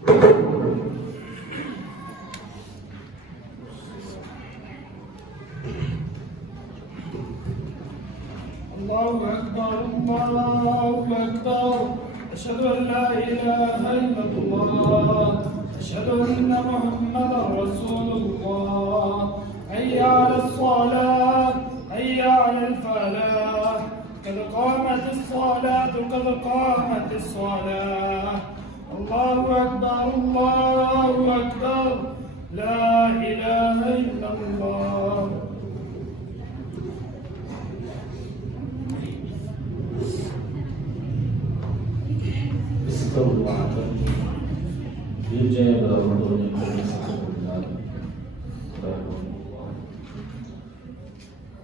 الله أكبر الله أكبر أشهد أن لا إله إلا الله أشهد أن محمدا رسول الله حي على الصلاة حي على الفلاح قد قامت الصلاة قد قامت الصلاة الله أكبر الله أكبر لا إله إلا الله.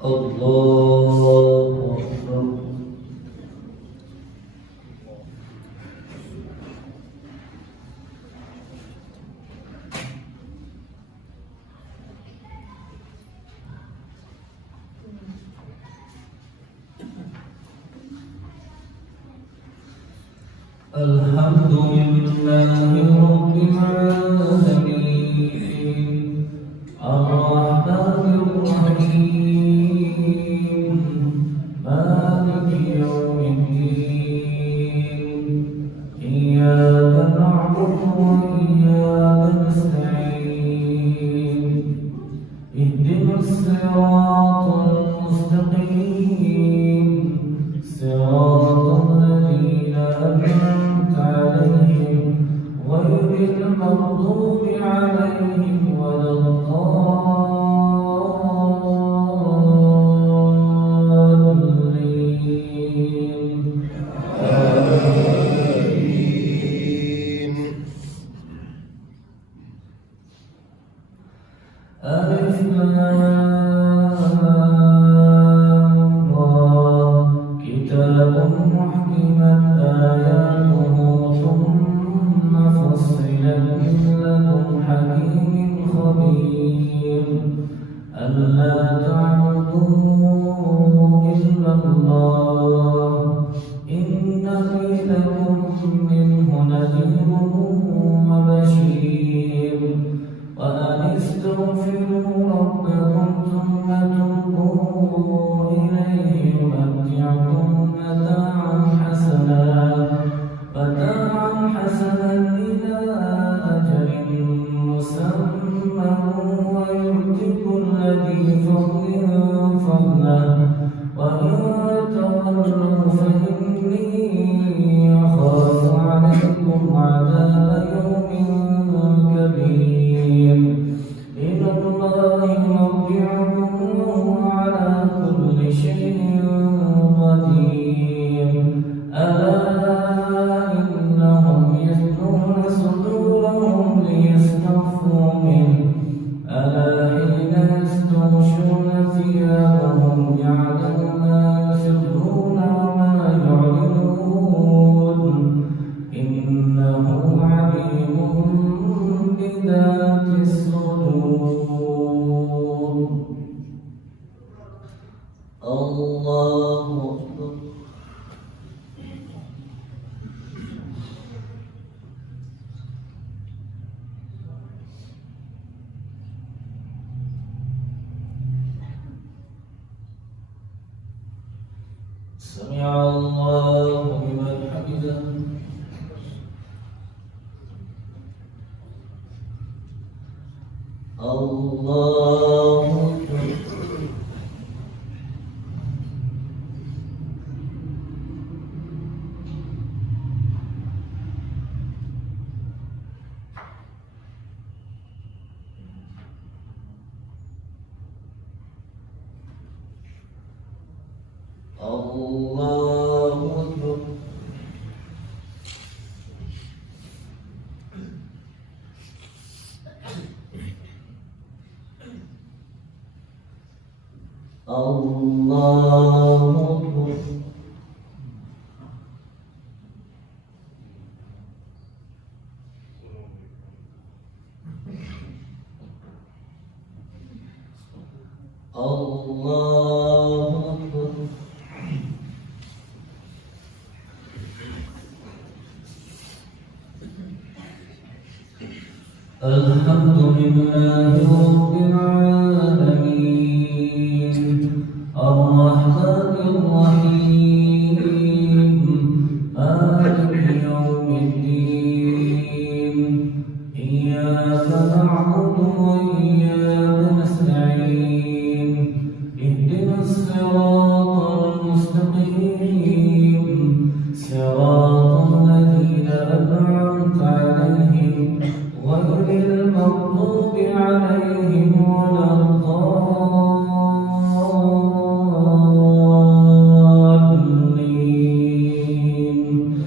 الله أكبر. الحمد لله رب العالمين الرحمن الرحيم مالك يوم الدين إياك نعبد وإياك نستعين اهدنا الصراط المستقيم صراط الذين أنعمت عليهم غير المغضوب عليهم ولا الضالين. آمين. ألف لام را كتاب محكمت آياته ثم فصلت من لدن حكيم خبير ألا تعبدوا إلا الله إنني لكم منه نذير وبشير وأن استغفروا ربكم ثم توبوا إليه يمتعكم متاعا حسنا إلى أجل مسمى ويؤتي كل ذي فضل فضله وإن تولوا فإني أخاف عليكم عذاب يوم كبير إلى الله مرجعكم وهو على كل شيء قدير ألا إنهم يثنون صدورهم ليستخفوا منه ألا حين يستغشون ثيابهم يعلم ما يسرون وما يعلنون إنه عليم بذات الصدور. الله أكبر. سمع الله لمن حمده. الله أكبر. الله أكبر. الله أكبر. الله أكبر. الحمد لله رب العالمين الرحمن الرحيم مالك يوم الدين إياك نعبد وإياك نستعين اهدنا الصراط المستقيم صراط الذين أنعمت عليهم غير المغضوب عليهم ولا الضالين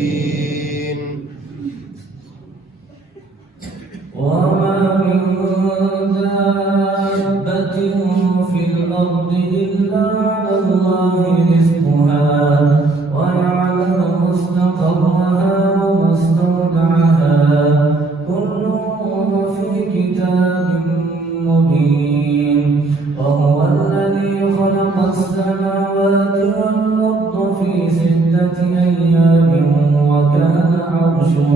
آمين. وما من دابة في الأرض إلا على الله رزقها ويعلم مستقرها ومستودعها كل في كتاب مبين وهو الذي خلق السماوات والأرض في 6 أيام وكان عرشه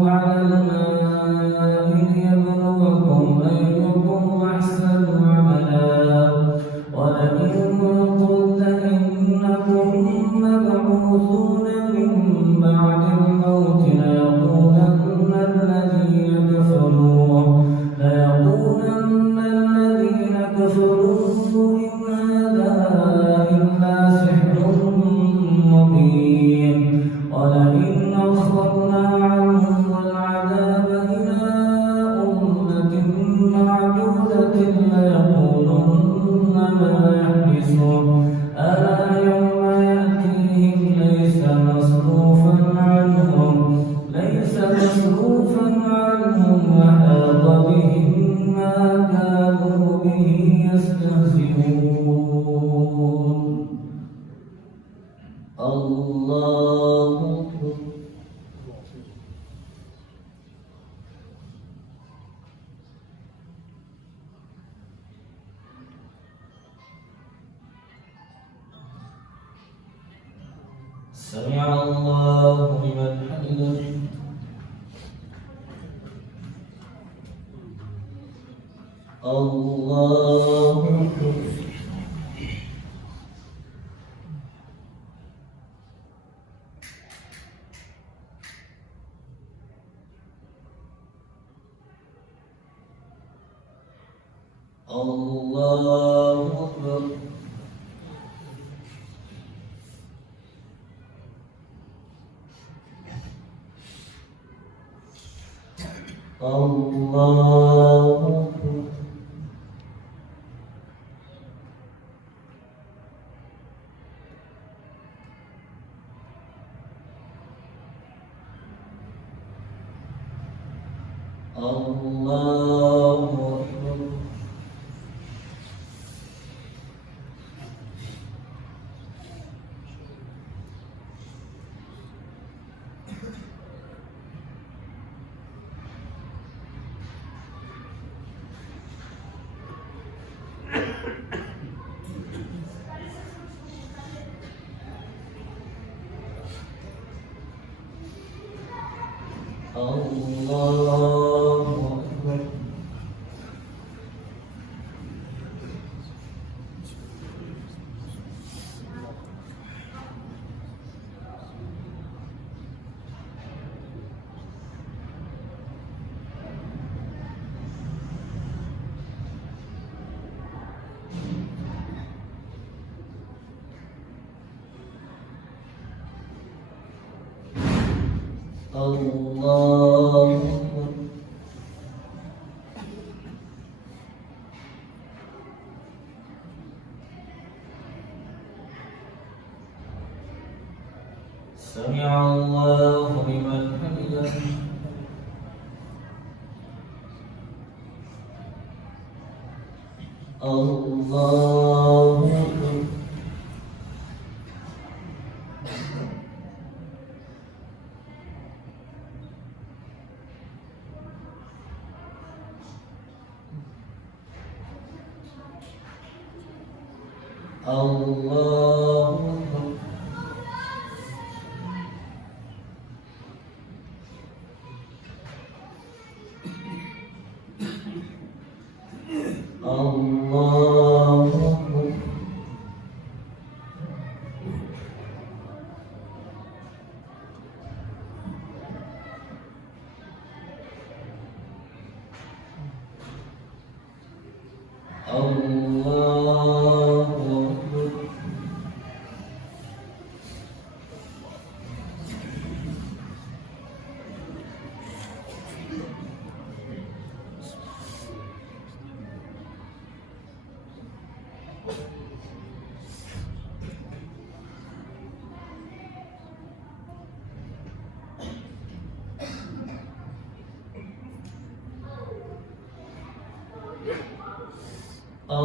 على الماء ليبلوكم أيكم أحسن عملا ولئن قلت إنكم مبعوثون من بعد الموت ليقولن الذين كفروا إن هذا إلا سحر مبين ولئن أخرنا عنهم العذاب إلى أمة معدودة ليقولن ما يحبسه ألا يوم يأتيهم ليس مصروفا عنهم وحاق بهم ما كانوا به يستهزئون الله أكبر. سمع الله لمن حمده الله أكبر. الله أكبر. الله أكبر. الله أكبر. الله أكبر. الله أكبر. سمع الله لمن حمده الله أكبر. الله أكبر. الله أكبر الله أكبر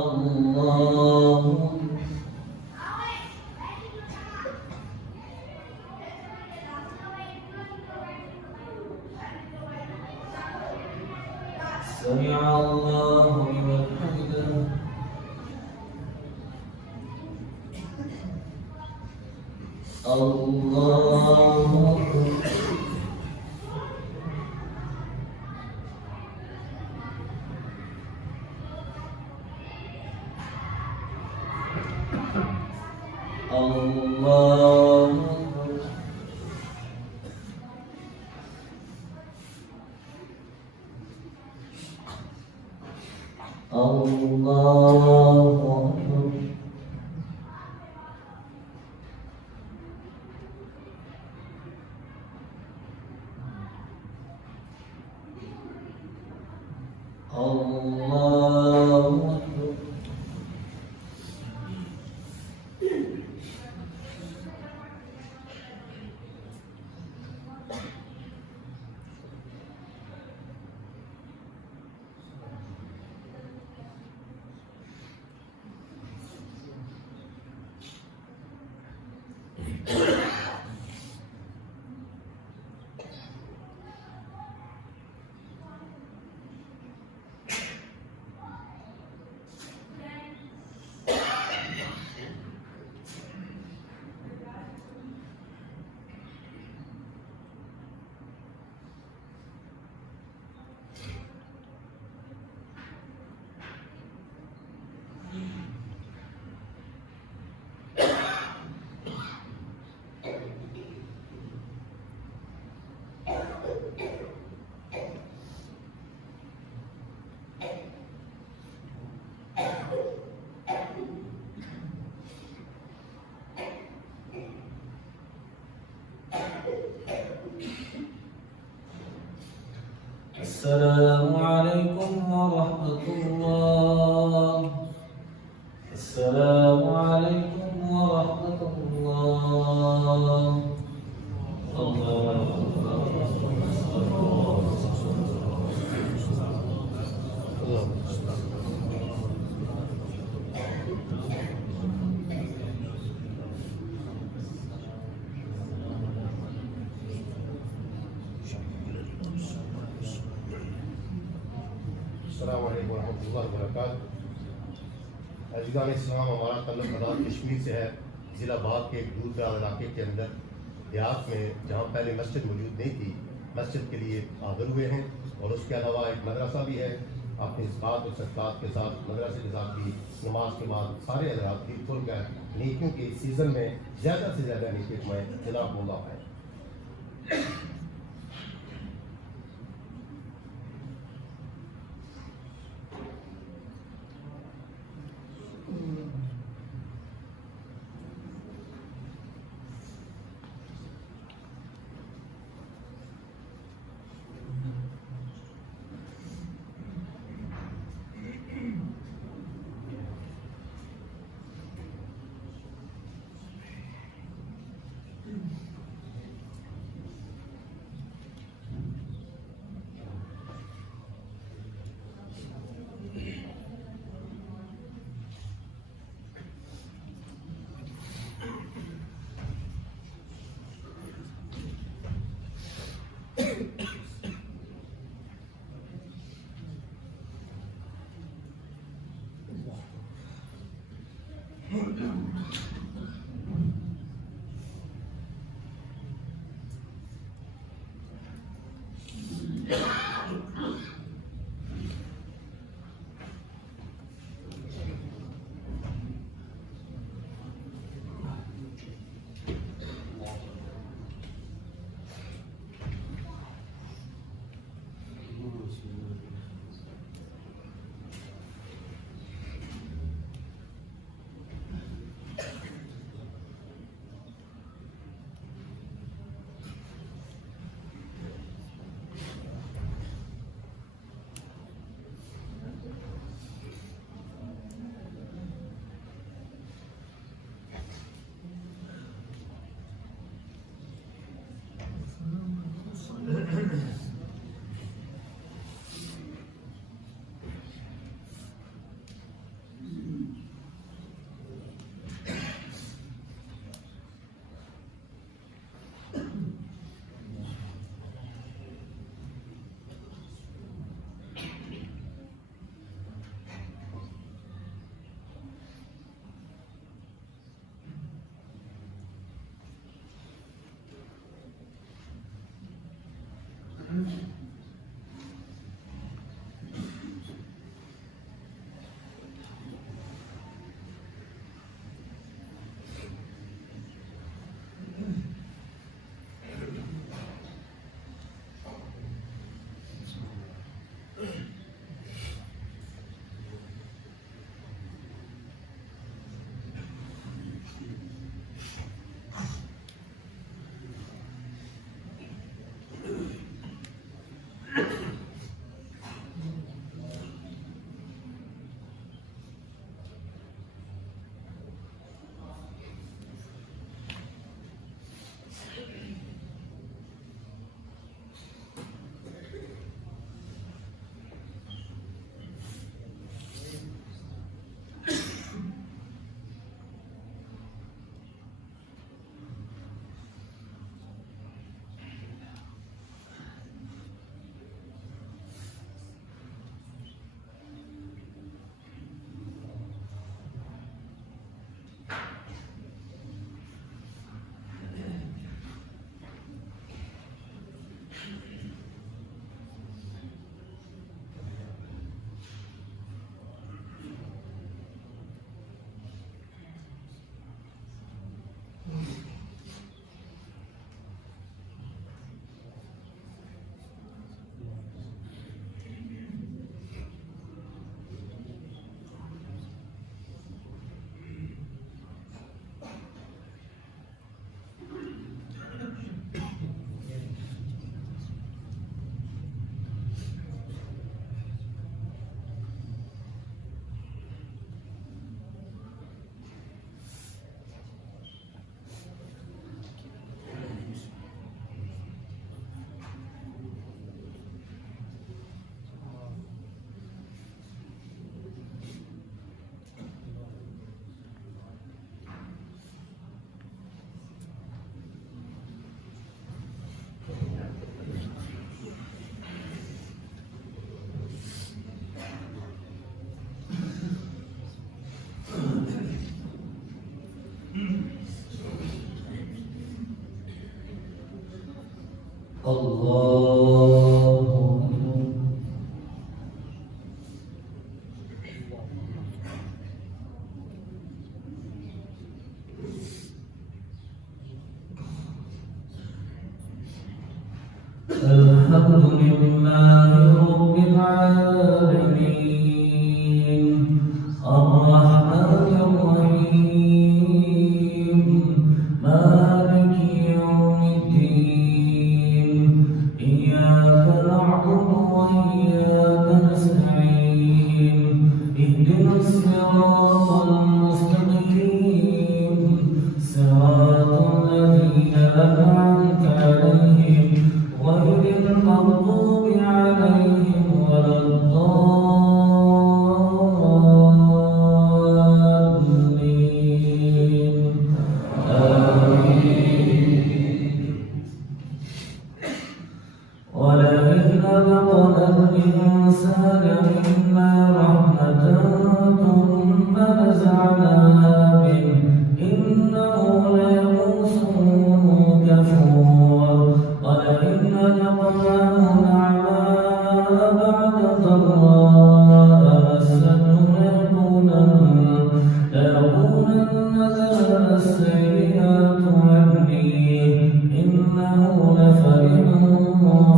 الله سمع الله لمن حمده الله أكبر الله أكبر الله أكبر الله أكبر السلام عليكم ورحمة الله. السلام عليكم ورحمة الله. الله अस्सलाम वालेकुम रहमतुल्लाहि व बरकातहू। अज़ीज़ान इस्लाम, हमारा तल्लुक़ आज़ाद कश्मीर से है। ज़िला बाग के एक दूर दराज इलाके के अंदर देहात में, जहाँ पहले मस्जिद मौजूद नहीं थी, मस्जिद के लिए हाज़िर हुए हैं। और उसके अलावा एक मदरसा भी है। अपनी ज़कात और सदक़ात के साथ मदरसे के साथ भी नमाज के बाद सारे हज़रात भी खुलकर नेकियों के इस सीज़न में ज़्यादा से ज़्यादा नेकी कमाएं। जज़ाकुमुल्लाह खैर। الله أكبر. الحمد لله رب العالمين الرحمن الرحيم مالك يوم الدين إياك نعبد وإياك نستعين اهدنا الصراط المستقيم صراط الذين أنعمت عليهم غير المغضوب عليهم ولا الضالين آمين. ولئن أذقنا الإنسان منا رحمة ثم نزعناها منه إنه ليئوس كفور ولئن أذقناه نعماء بعد ضراء مسته ليقولن ذهب السيئات عني إنه لفرح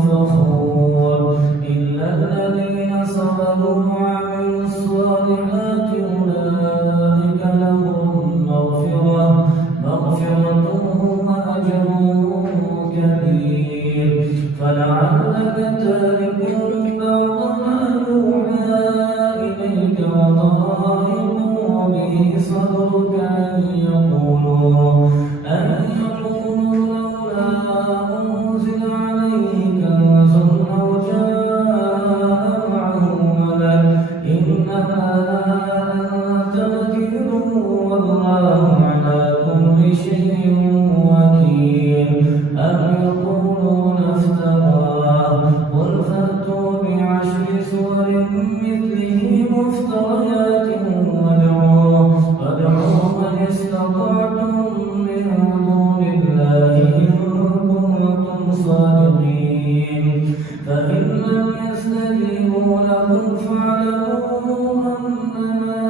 فخور إلا الذين صبروا وعملوا الصالحات أولئك لهم مغفرة وأجر كبير فلعلك تارك بعض ما يوحى إليك وضائق به صدرك أن يقولوا لولا أنزل عليه كنز أو جاء معه ملك إنما أنت نذير والله على كل شيء وكيل أم يقولون افتراه قل فأتوا بعشر سور مثله مفتريات وادعوا من استطعتم من دون الله إن كنتم صادقين فإن لم يستجيبوا لكم فاعلموا أنما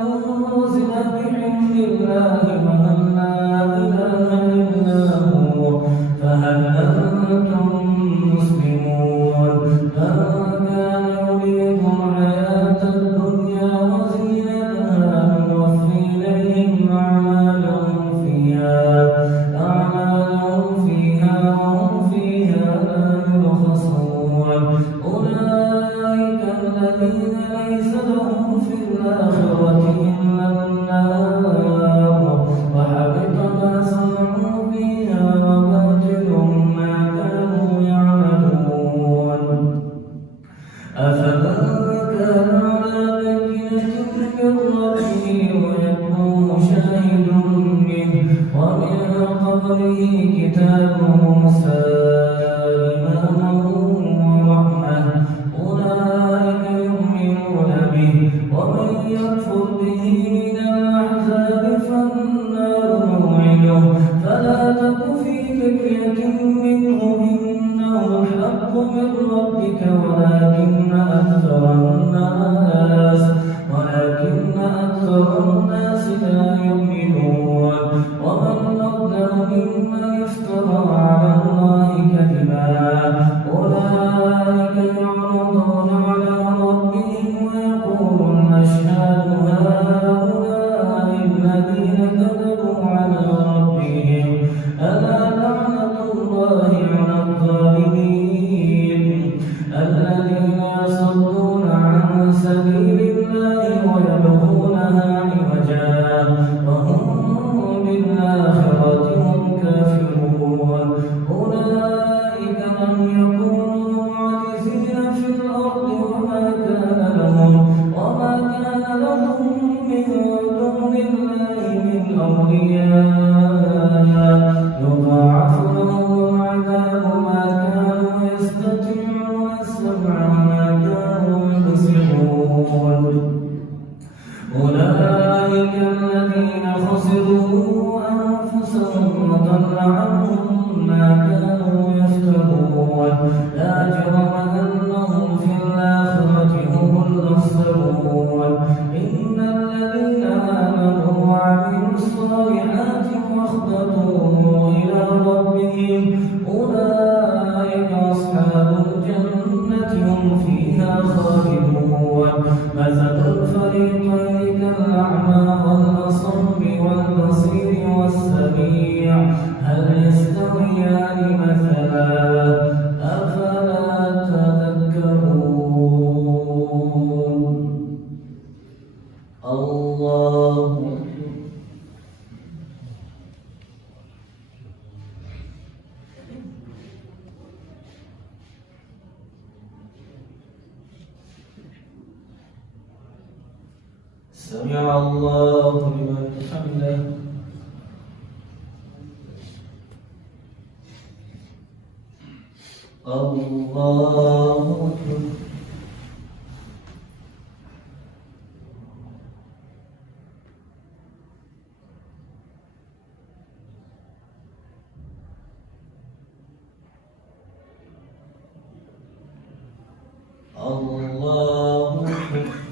أنزل بعلم الله وأن لا إله إلا هو فهل أنتم مسلمون من كان يريد الحياة الدنيا وزينتها نوفي إليهم أعمالهم فيها وهم فيها لا يبخسون أولئك الذين ليس لهم في الآخرة إلا النار وحبط ما صنعوا فيها وباطل ما كانوا يعملون أفمن كان على بينة من ربه ويتلوه شاهد منه ومن قبله كتاب موسى إماما ورحمة أولئك يؤمنون به ومن يكفر به من الأحزاب فالنار موعده فلا تك في مرية منه إنه الحق من ربك ولكن أكثر الناس لا يؤمنون ومن أظلم ممن افترى على الله كذبا أولئك يعرضون على ربهم ويقولون أشهد هؤلاء الذين كذبوا على ربهم ألا لعنة الله على الظالمين الذين يصدون عن سبيل الله ويبغونها عوجا وهم بالآخرة هم كافرون أولئك لم يكونوا معجزين في الأرض وما كان لهم من دون الله من أولياء يضاعف لهم العذاب ما كانوا يستطيعون السمع وما كانوا يبصرون أولئك الذين خسروا أنفسهم وضل عنهم ما كانوا يفترون لا جرم أنهم في الآخرة هم الأخسرون إن الذين آمنوا وعملوا الصالحات واخبتوا إلى ربهم أولئك أصحاب الجنة هم فيها خالدون مثل الفريقين كالأعمى والأصم والبصير والسميع هل يستويان مثلا أفلا تذكرون الله سمع الله لمن حمده الله أكبر الله أكبر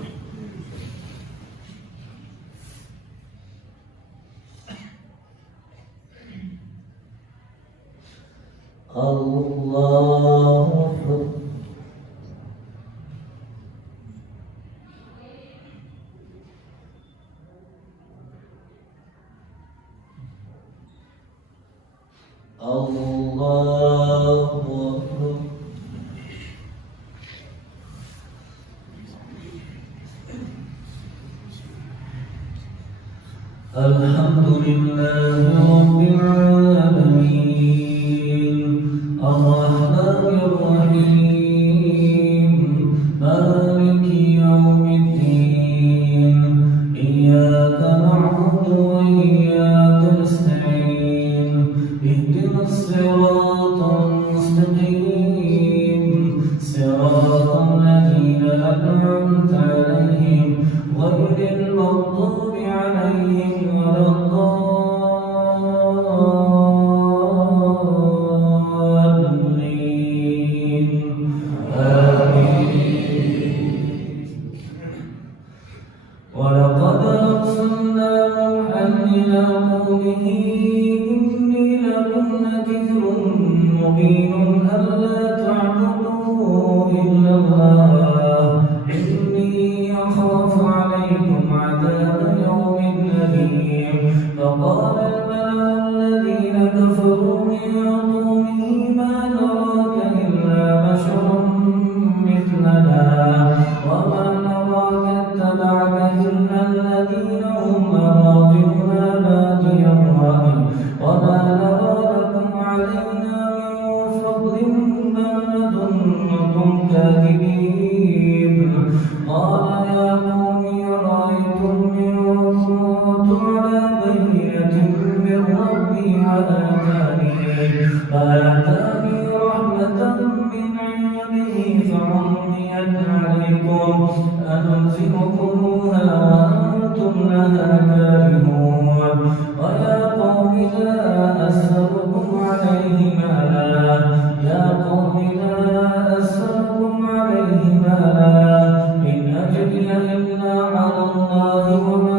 الله أكبر الله أكبر الحمد لله رب العالمين الرحمن الرحيم مالك يوم الدين إياك نعبد وإياك نستعين اهدنا الصراط المستقيم صراط الذين أنعمت عليهم غير المغضوب عليهم ولا الضالين آمين ولقد أرسلنا نوحا إلى قومه إني لكم نذير مبين ألا تعبدوا إلا الله إني أخاف عليكم عذاب يوم أليم فقال الملأ الذين كفروا من قومه ما نراك إلا بشرا مثلنا وما نراك اتبعك إلا الذين هم أراذلنا بادي الرأي وما نرى لكم علينا من فضل بل نظنكم كاذبين قال يا قوم أرأيتم إن كنت على بينة من ربي فآتاني رحمة من عنده فعميت عليكم أنلزمكموها وأنتم لها كارهون ويا قوم لا أسألكم عليه مالا يا قوم لا أسألكم عليه مالا إن أجري إلا على الله وما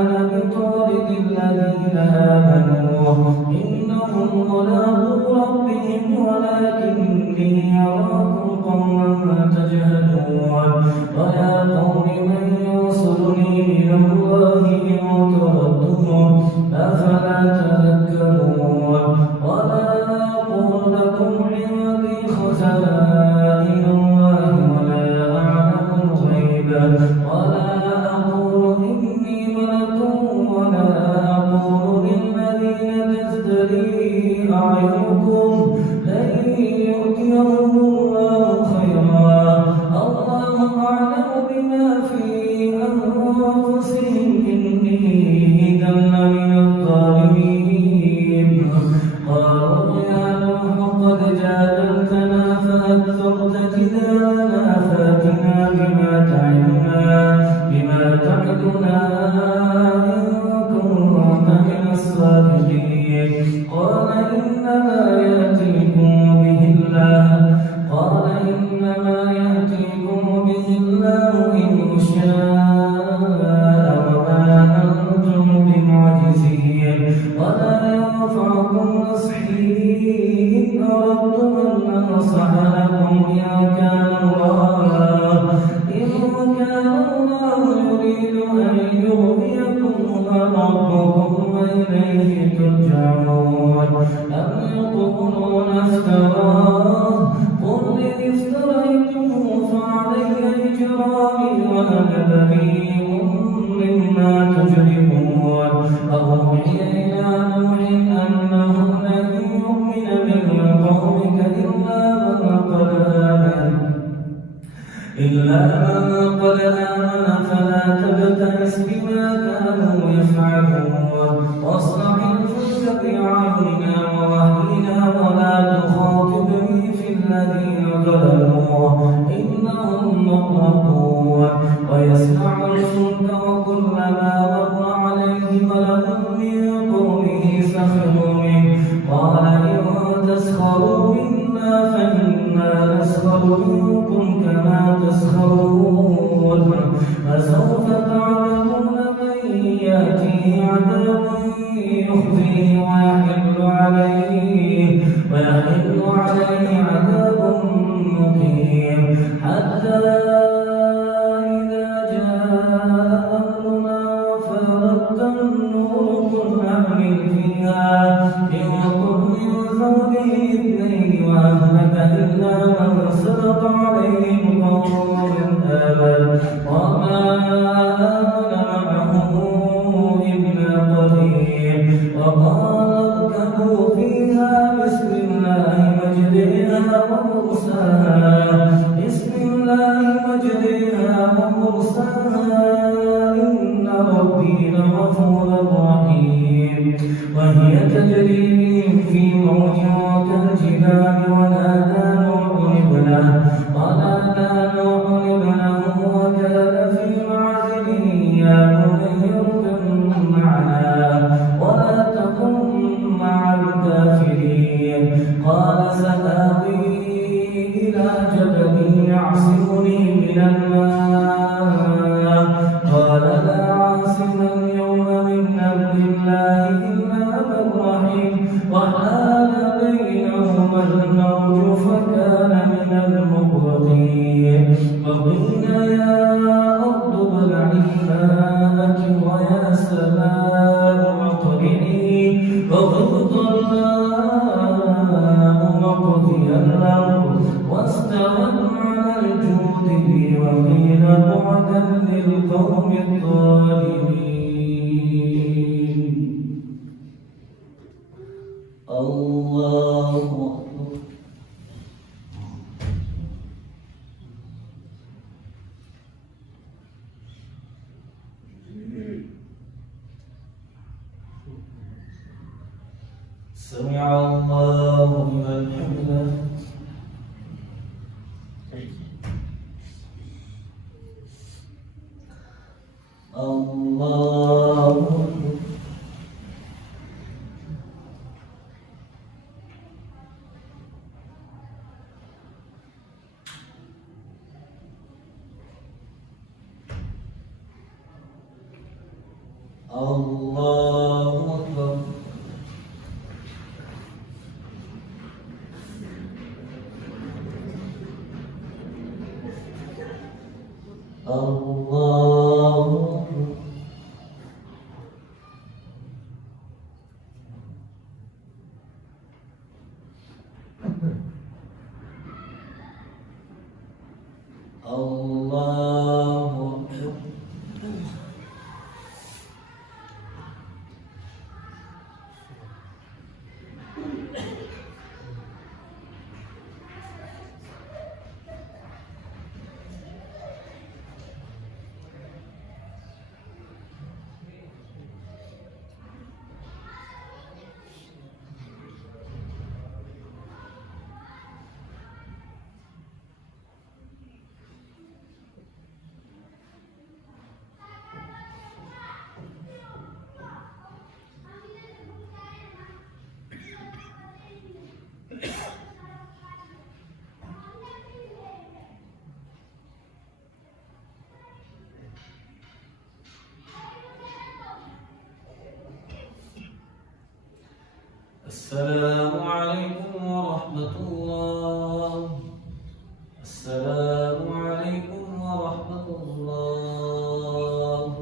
أنا بطارد الذين آمنوا إنهم ملاقو ربهم ولكني أراكم قوما تجهلون ويا قوم من ينصرني من الله إن طردتهم أفلا تذكرون ولا أقول لكم عندي خزائن الله ولا أعلم الغيب ولا أقول إني ملك ولا أقول للذين تزدري أعينكم لن يؤتيهم الله خيرا الله أعلم بما في أنفسهم إني إذا لمن الظالمين قالوا يا نوح قد جادلتنا فأكثرت جدالنا فأتنا بما تعدنا إن كنت من الصادقين قال إنما يأتيكم به الله يريد أن يغويكم ربكم وإليه ترجعون أم يقولون افتراه قل إن افتريته فعلي إجرامي وأنا بريء مما تجرمون أوحي إلى نوح أنه لن يؤمن من قومك إلا من قد آمن فلا تبتئس بما كانوا يفعلون واصنع الفلك بأعيننا ووحينا ولا تخاطبني في الذين ظلموا إنهم مغرقون ويصنع الفلك وكلما مر عليه ملأ من قومه سخروا منه قال إن تسخروا منا فإنا نسخر منكم كما تسخرون فسوف تعلمون من يأتيه عذاب يخزيه ويحل عليه عذاب مقيم حتى إذا جاء أمرنا وفارت النور قل نحمل فيها من كل زوجين اثنين وأهلك إلا من سبق عليه القول آمن وما آمن معه إلا قليل وقال اركبوا فيها بسم الله مجريها ومرساها إن ربي لغفور رحيم وهي تجري بهم في موج كالجبال ونادى نوح ابنه وكان في معزل يا بني اركب معنا ولا تكن مع الكافرين قال سآوي إلى جبل يعصمني من الماء قال لا عاصم اليوم من أمر الله إلا من رحم وحال بينهما الموج فكان من المغرقين وقيل يا أرض ابلعي ماءك ويا سماء أقلعي وغض الماء وقضي الأمر واستوت على الجود وقيل بعدا للقوم الظالمين الله أكبر سمع الله لمن حمده الله أكبر الله أكبر الله الله السلام عليكم ورحمة الله. السلام عليكم ورحمة الله.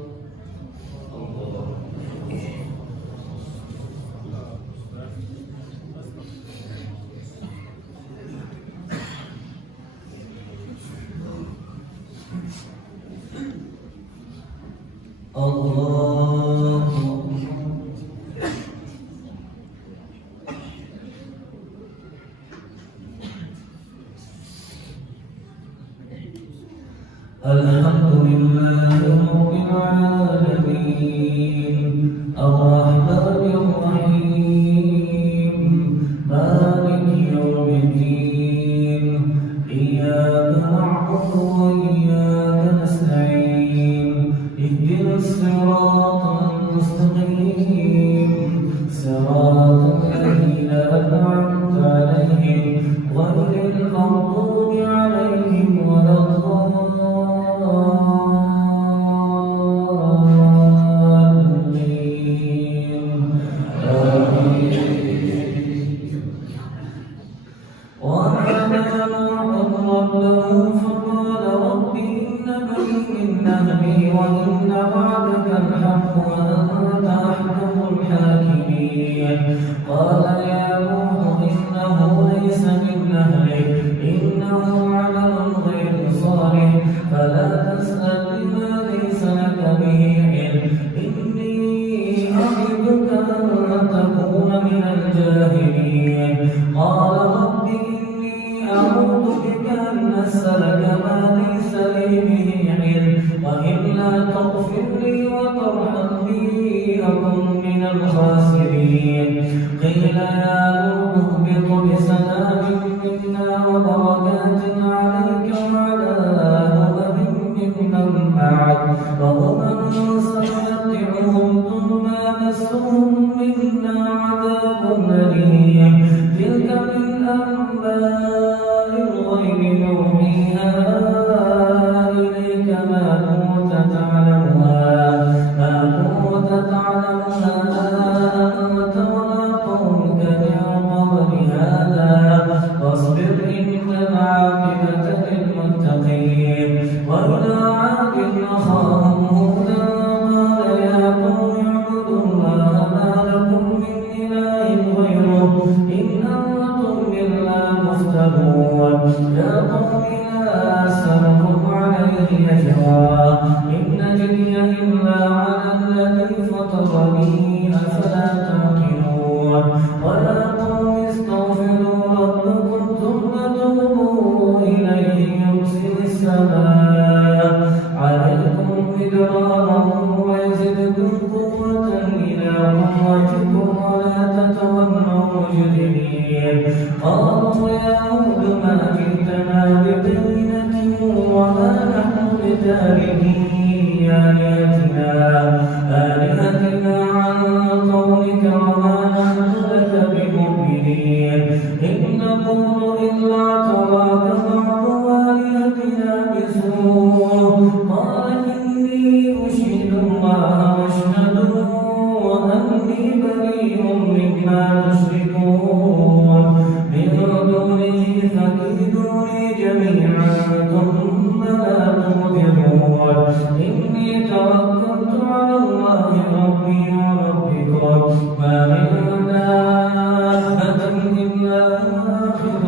الله الحمد لله رب العالمين الرحمن الرحيم مالك يوم الدين إياك نعبد وإياك نستعين اهدنا الصراط المستقيم صراط الذين أنعمت عليهم غير المغضوب عليهم ولا وإن وعدك الحق وأنت أحكم الحاكمين قال يا نوح إنه ليس من أهلك إنه عمل غير صالح فلا تسأل بما ليس لك به علم إني أعظك أن تكون من الجاهلين قال رب إني أعوذ بك أن أسألك ما ليس لي به علم وإلا تغفر لي وترحمني أكن من الخاسرين قيل يا نوح اهبط بسلام منا وبركات عليك وعلى أمم ممن معك وأمم سنمتعهم ثم يمسهم منا عذاب أليم تلك من أنباء الغيب نوحيها إليك ما كنت تعلمها أنت ولا قومك من قبل هذا واصبر إن العاقبة للمتقين وإلى عاد أخاهم هودا قال يا قوم اعبدوا الله ما لكم من إله غيره إن أنتم إلا مفترون يا قوم لا أسألكم عليه أجرا إن أجري إلا على الذي فطرني أفلا تعقلون ويا قوم استغفروا ربكم ثم توبوا إليه يرسل السماء عليكم مدرارا ويزدكم قوة إلى قوتكم ولا تتولوا مجرمين قالوا يا هود ما جئتنا ببينة وما نحن بتاركي آلهتنا عن قولك وما نحن لك بمؤمنين إن نقول إلا تراك بعض آلهتنا بسوء قال إني أشهد الله واشهدوا أني بريء مما تشركون من دونه فكيدوني جميعا ثم لا تنظرون إني توكلت على الله ربي وربكم ما من دابة إلا آخذ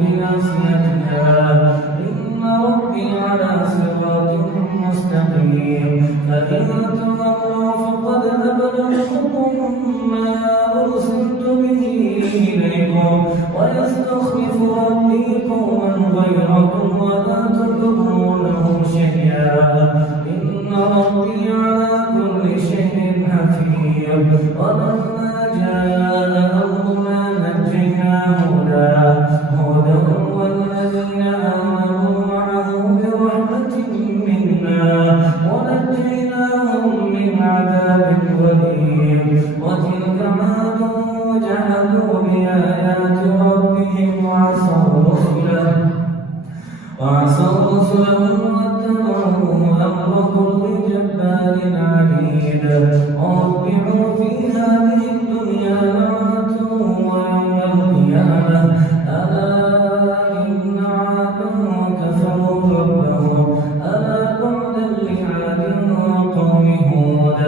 بناصيتها إن ربي على صراط مستقيم فإن تولوا فقد أبلغتكم ما أرسلت به إليكم ويستخلف ربي قوما غيركم ولا تضرونه شيئا إن ربي على كل شيء حفيظ ولما جاء أمرنا نجينا هدى والذين آمنوا معه برحمة منا ونجيناهم من عذاب غليظ وتلك عاد وجحدوا بآيات ربهم وعصوا رسله واتبعوا أمر كل جبار عنيد وأتبعوا في هذه الدنيا لعنة ويوم القيامة ألا إن عادا كفروا ربهم ألا بعدا لعاد وقوم هود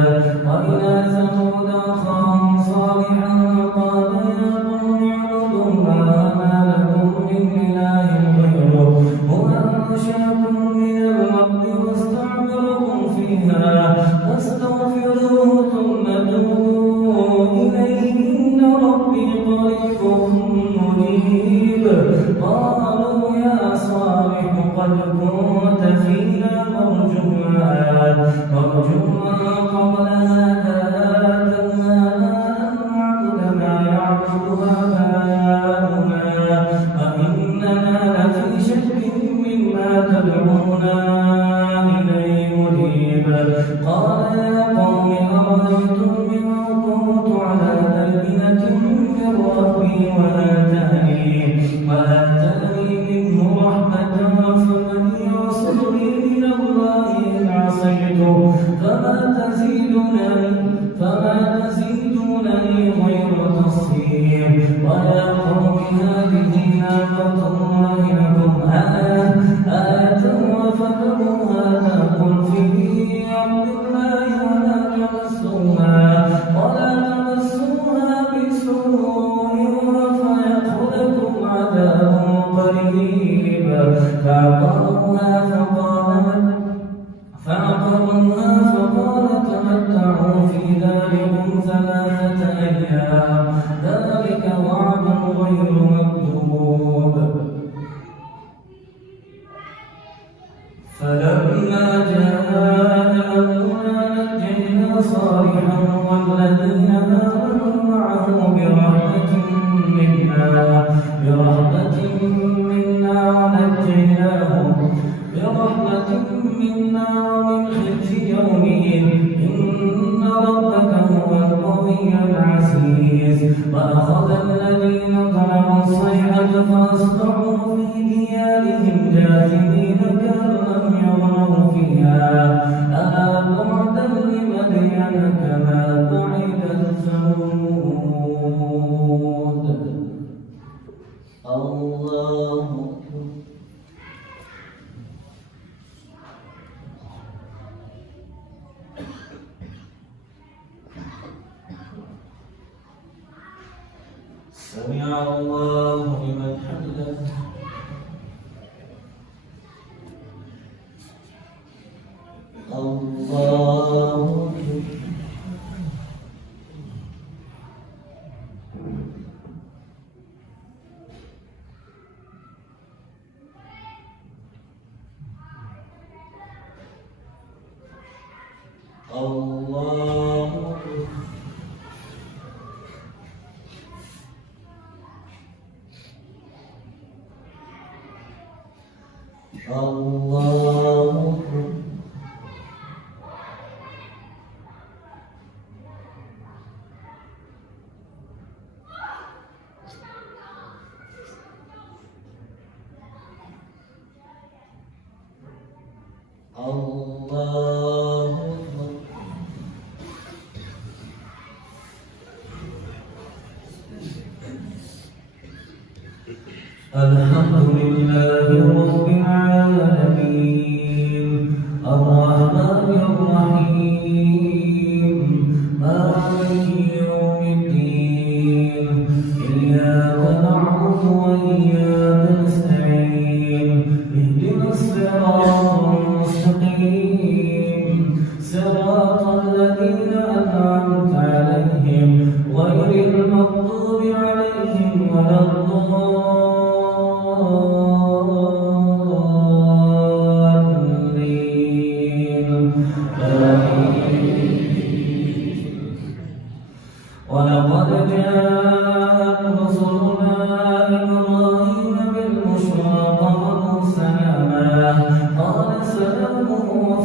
وإلى ثمود أخاهم صالحا قال يا قوم اعبدوا الله ما لكم من إله غيره هو أنشأكم من الأرض واستعمركم فيها أفرأيتم إن كنت على بينة من ربي وآتاني منه رحمة فمن ينصرني من الله إن عصيته فما تزيدونني غير تصير ويا قوم هذه ناقة الله لكم آية فذروها تأكل في أرض الله ولا تمسوها بسوء فيأخذكم عذاب قريب فعقروها فقال تمتعوا في داركم 3 أيام ذلك وعد غير مكذوب فلما جاء أمرنا نجينا صالحا والذين آمنوا معه برحمة منا ومن خزي يومئذ إن ربك هو القوي العزيز وأخذ الذين ظلموا الصيحة فأصبحوا في ديارهم جاثمين كأن لم يغنوا فيها ألا بعدا لمدين كما بعدت ثمود الله سمع الله لمن حمده الله الله الله الله الحمد لله رب العالمين الرحمن الرحيم مالك يوم الدين إياك نعبد وإياك نستعين اهدنا الصراط المستقيم صراط الذين أنعمت عليهم غير المغضوب عليهم ولا ولقد جاءت رسلنا إبراهيم بالبشرى قالوا سلاما قال سلام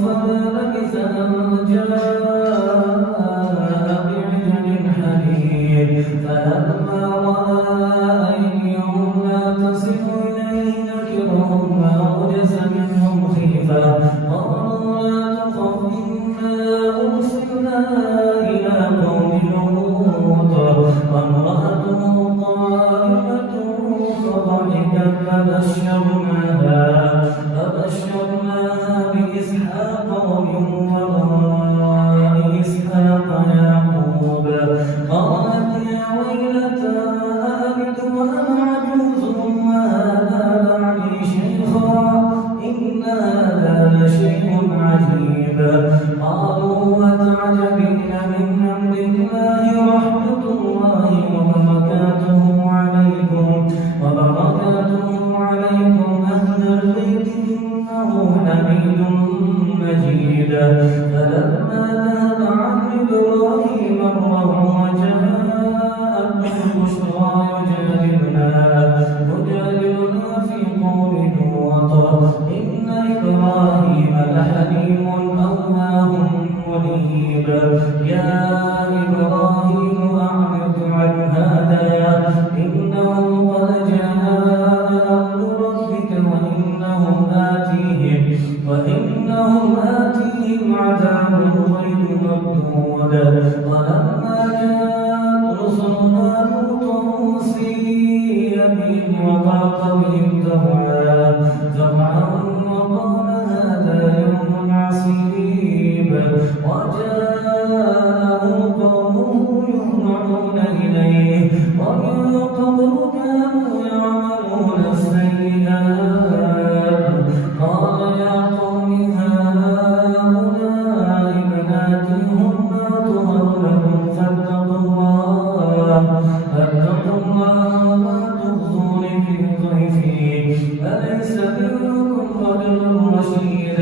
فما لبث أن جاء بعجل حنيذ فلما رأى أيديهم لا تصل إليه نكرهم وأوجس منهم خيفة قالوا لا تخف إنا أرسلنا إلى قوم لوط وامرأته قائمة فضحكت فبشرناها بإسحاق ومن وراء إسحاق يعقوب قالت يا ويلتى أألد وأنا عجوز وهذا بعلي شيخا إن هذا لشيء عجيب قالوا وتعجبين من أمر الله رحمة الله وبركاته عليكم أهل البيت إنه حميد مجيد فلما ذهب عن إبراهيم الروع وجاءته يا إبراهيم أعرض عن هذا إنه قد جاء أمر ربك وإنهم آتيهم عذاب غير مردود ولما جاءت رسلنا لوطا سيء بهم وضاق بهم ذرعا وقال هذا يوم عصيب وجاءه قومه يهرعون إليه ومن قبل كانوا يعملون السيئات قال يا قوم هؤلاء بناتي هن أطهر لكم فاتقوا الله ولا تخزوني في ضيفي أليس منكم رجل رشيد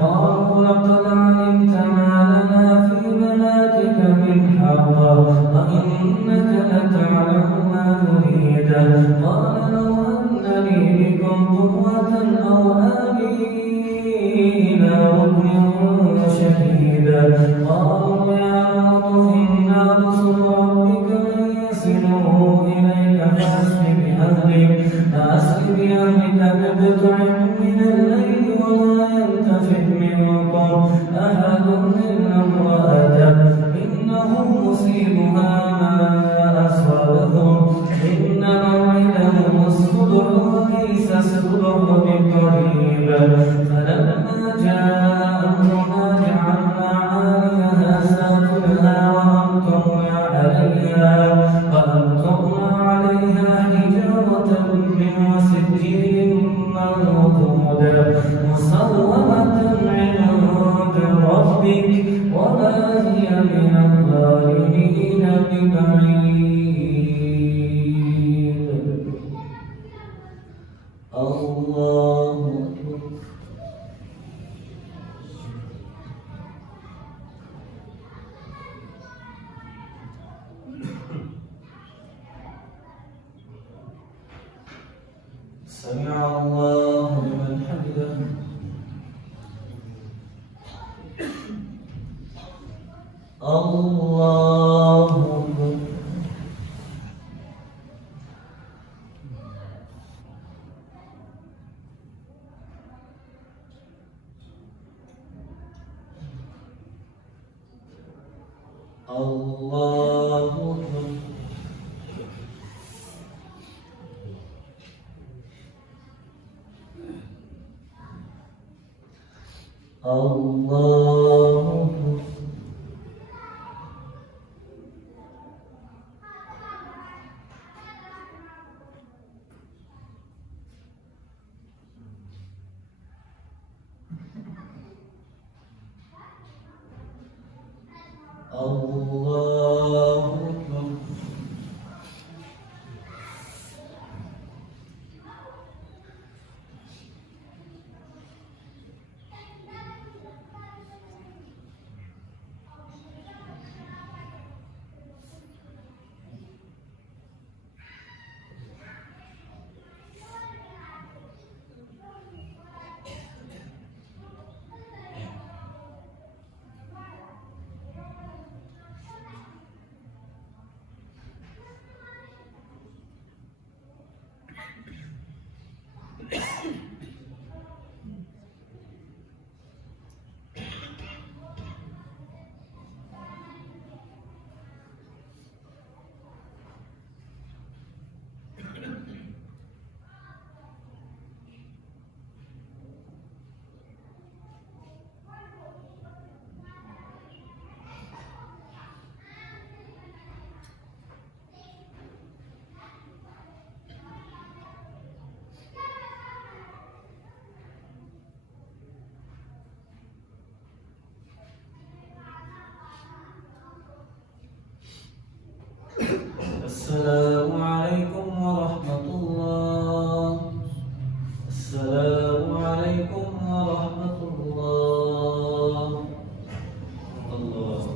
قالوا لقد علمت ما لنا في بناتك من حق وإنك لتعلم ما نريد قال لو أن لي بكم قوة أو آوي إلى ركن شديد قالوا يا لوط إنا رسل ربك لن يصلوا إليك فأسر بأهلك بقطع من الليل ولا يلتفت منكم أحد إلا امرأتك إنه مصيبها ما أصابهم إن موعدهم الصبح وليس الصبح بقريب فلما جاء أمرنا جعلنا عاليها سافلها وأمطرنا عليها حجارة من سجيل منضود مسومة عند ربك وما هي من الظالمين ببعيد الله أكبر سمع الله لمن حمده الله أكبر الله أكبر الله الله أكبر السلام عليكم ورحمة الله. السلام عليكم ورحمة الله. الله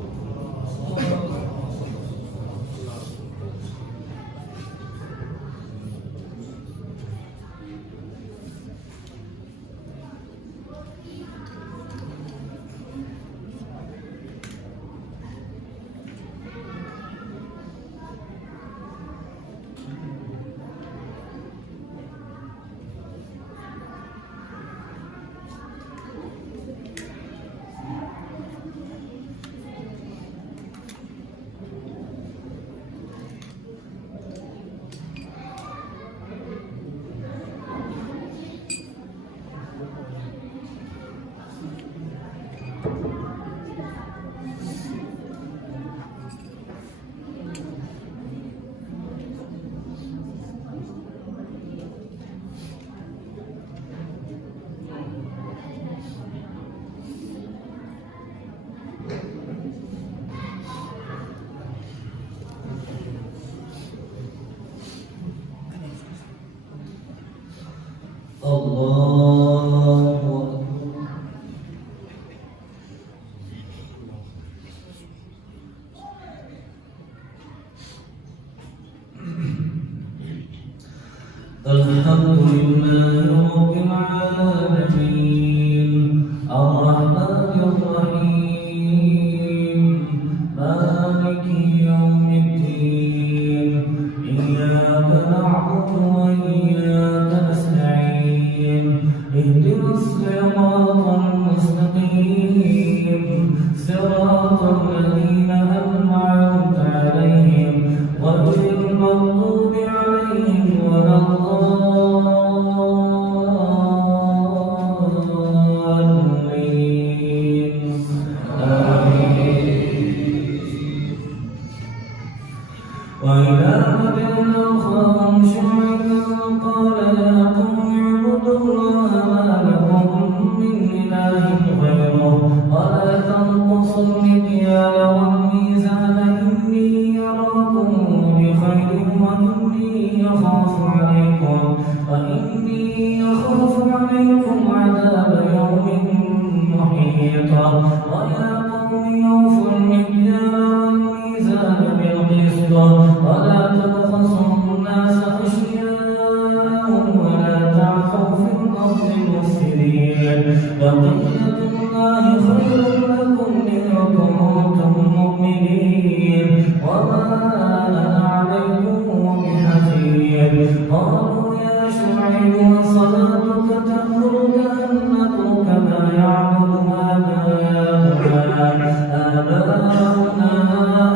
الله أكبر. الحمد لله رب العالمين الرحمن الرحيم مالك يوم الدين إياك نعبد وإياك نستعين اهدنا الصراط المستقيم صراط الذين أنعمت عليهم غير المغضوب عليهم ولا وإذا قدرنا أخاهم شعيبا قال يا قوم اعبدوا الله ما لكم من إله غيره ولا تنقصوا المكيال والميزان إني أراكم بخير وإني أخاف عليكم عذاب يوم محيط ويا قوم أوفوا المكيال والميزان بالقسط ولا تبخسوا الناس أشياءهم ولا تعثوا في الأرض مفسدين بقية الله خير لكم إن كنتم مؤمنين وما أنا عليكم بحفيظ قالوا يا شعيب وصلاتك تأمرك أن نترك ما يعبد آباؤنا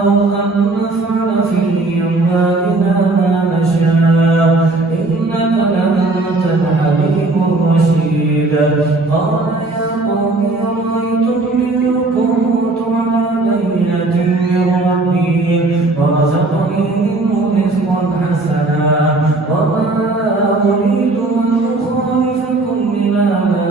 أو أن نفعل في أموالنا ما نشاء إنك لأنت الحليم الرشيد قال يا قوم أرأيتم إن كنت على بينة من ربي ورزقني منه رزقا حسنا وما أريد أن أخالفكم إلى ما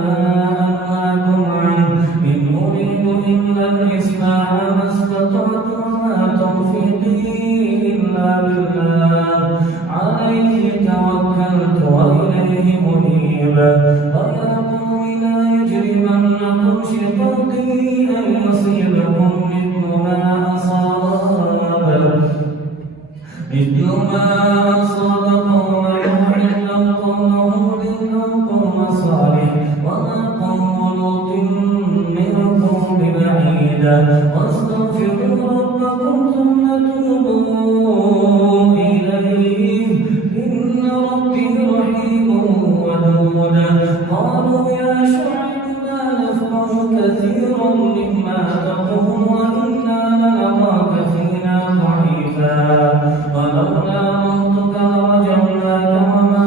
أنهاكم عنه إن أريد إلا الإصلاح ما استطعت وما توفيقي إلا بالله عليه توكلت وإليه منيب ويا قوم لا يجرمنكم شقاقي أن يصيبكم مثل ما أصاب قوم نوح أو قوم هود أو قوم صالح وما قوم لوط منكم ببعيد واستغفروا ربكم ثم توبوا إليه إن ربي رحيم ودود قالوا يا شعيب ما نفقه كثيرا مما تقول وإنا لنراك فينا ضعيفا ولولا موتك لرجعناك وما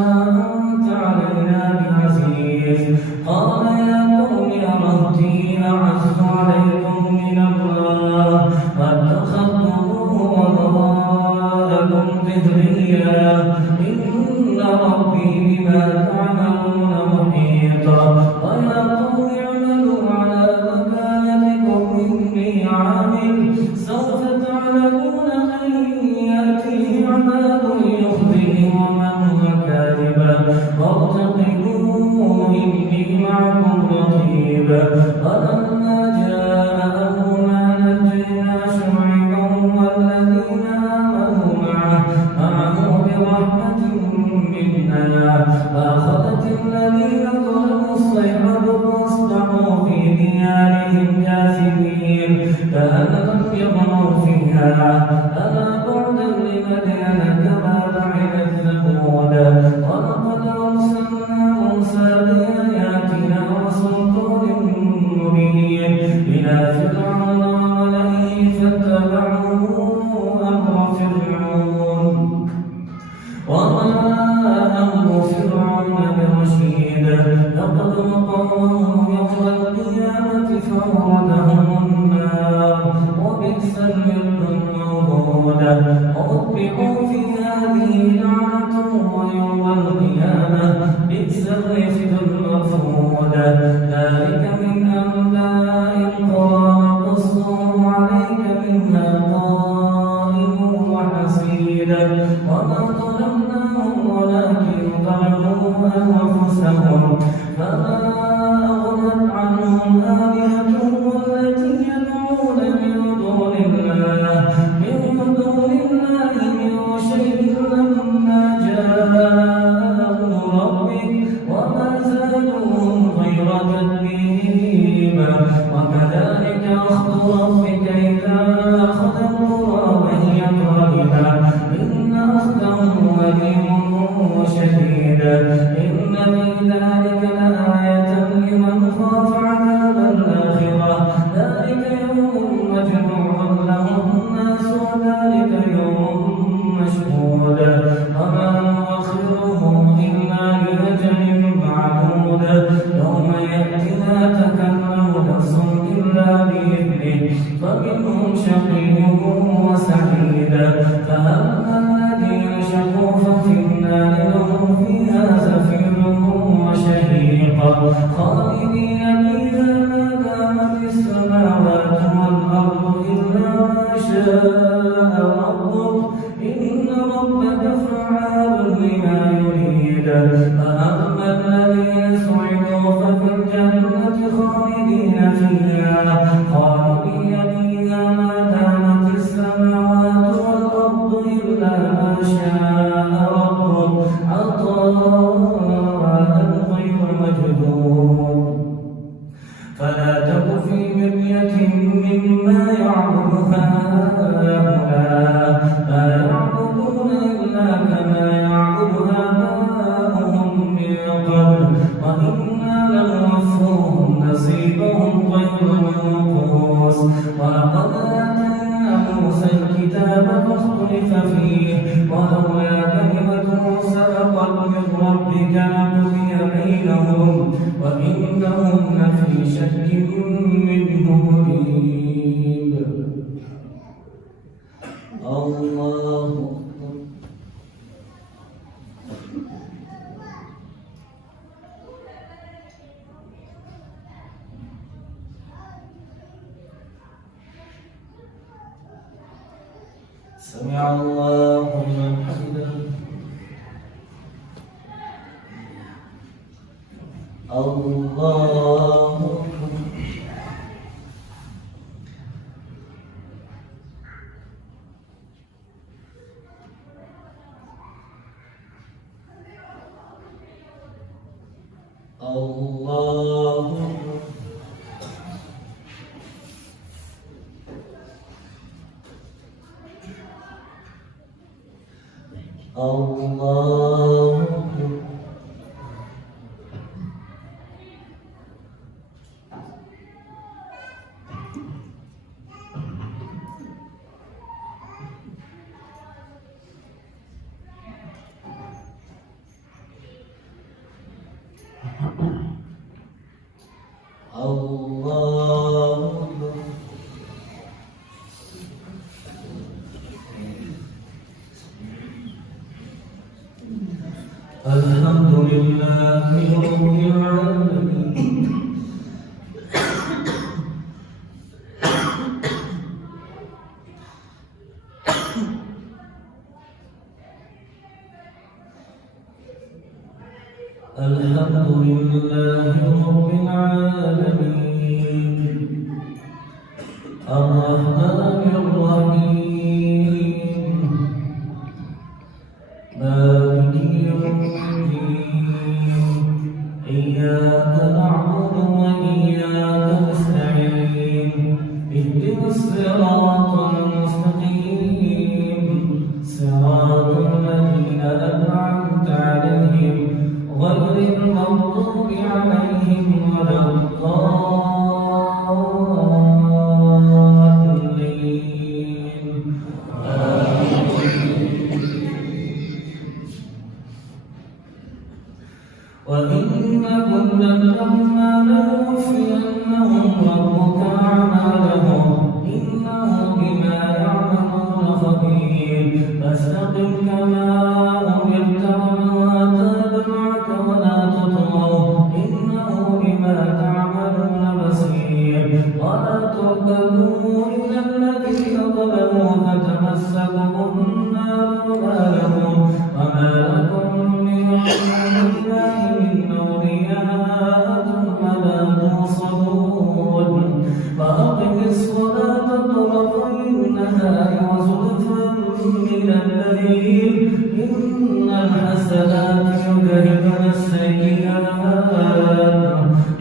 أنت علينا بعزيز قال يا قوم أرهطي أعز عليكم من الله واتخذتموه وراءكم ذريا إن ربي بما تعملون محيط ويا قوم اعملوا على مكانتكم إني عامل سوف تعلمون من يأتيه عذاب يخزيه ومن هو كاذب وارتقبوا إني معكم رقيب ولما جاء أمرنا نجينا شعيبا والذين آمنوا معه برحمة منا فأخذت الذين ظلموا الصيحة فأصبحوا في ديارهم جاثمين كأن لم يغنوا فيها ألا بعدا لمدين كما بعدت ثمود ولقد أرسلنا موسى بآياتنا وسلطان مبين إلى فرعون وملئه فاتبعوا أمر فرعون وما أمر فرعون برشيد لقد وقعوا يوم القيامة فأوردهم النار وبئس الورد المورود وأتبعوا في هذه لعنة ويوم القيامة بئس الرفد المرفود ذلك من أنباء القرى نقصه عليك منها قائم وحصيد وما ظلمناهم ولكن ظلموا أنفسهم النار لهم فيها زفير وشهيق خالدين فيها ما دامت السماوات والأرض إلا ما شاء ربك إن ربك فعال لما يريد فأما الذين سعدوا ففي الجنة خالدين فيها ما دامت السماوات والأرض إلا ما شاء ربك عطاء غير مجدود فلا تك في مرية مما يعبد هؤلاء ما يعبدون إلا كما يعبد آباؤهم من قبل وإنا لنوفوهم نصيبهم غير منقوص ولقد آتينا موسى الكتاب فاختلف فيه ولولا كلمة سبقت من ربك لقضي بينهم وإنهم لفي شك منه مريب الله سمع الله لمن حمده الله الله الله الحمد لله رب العالمين الحمد لله رب العالمين الرحمن الرحيم مالك يوم الدين إياك نعبد وإياك نستعين اهدنا الصراط المستقيم صراط الذين أنعمت عليهم غير المغضوب عليهم ولا الضالين وإنكم لما لنوفينهم ربك أعمالهم إنه بما يعملون خبير فاستقم كما أمرت ولا تاب معك ولا تطغوا إنه بما تعملون بصير ولا تركنوا إلى الذين ظلموا فتمسكوا النار وما لكم من الله من أولياء ثم لا توصلون فأقم الصلاة طرفي النهار وزلفا من الليل إن الحسنات يذهبن السيئات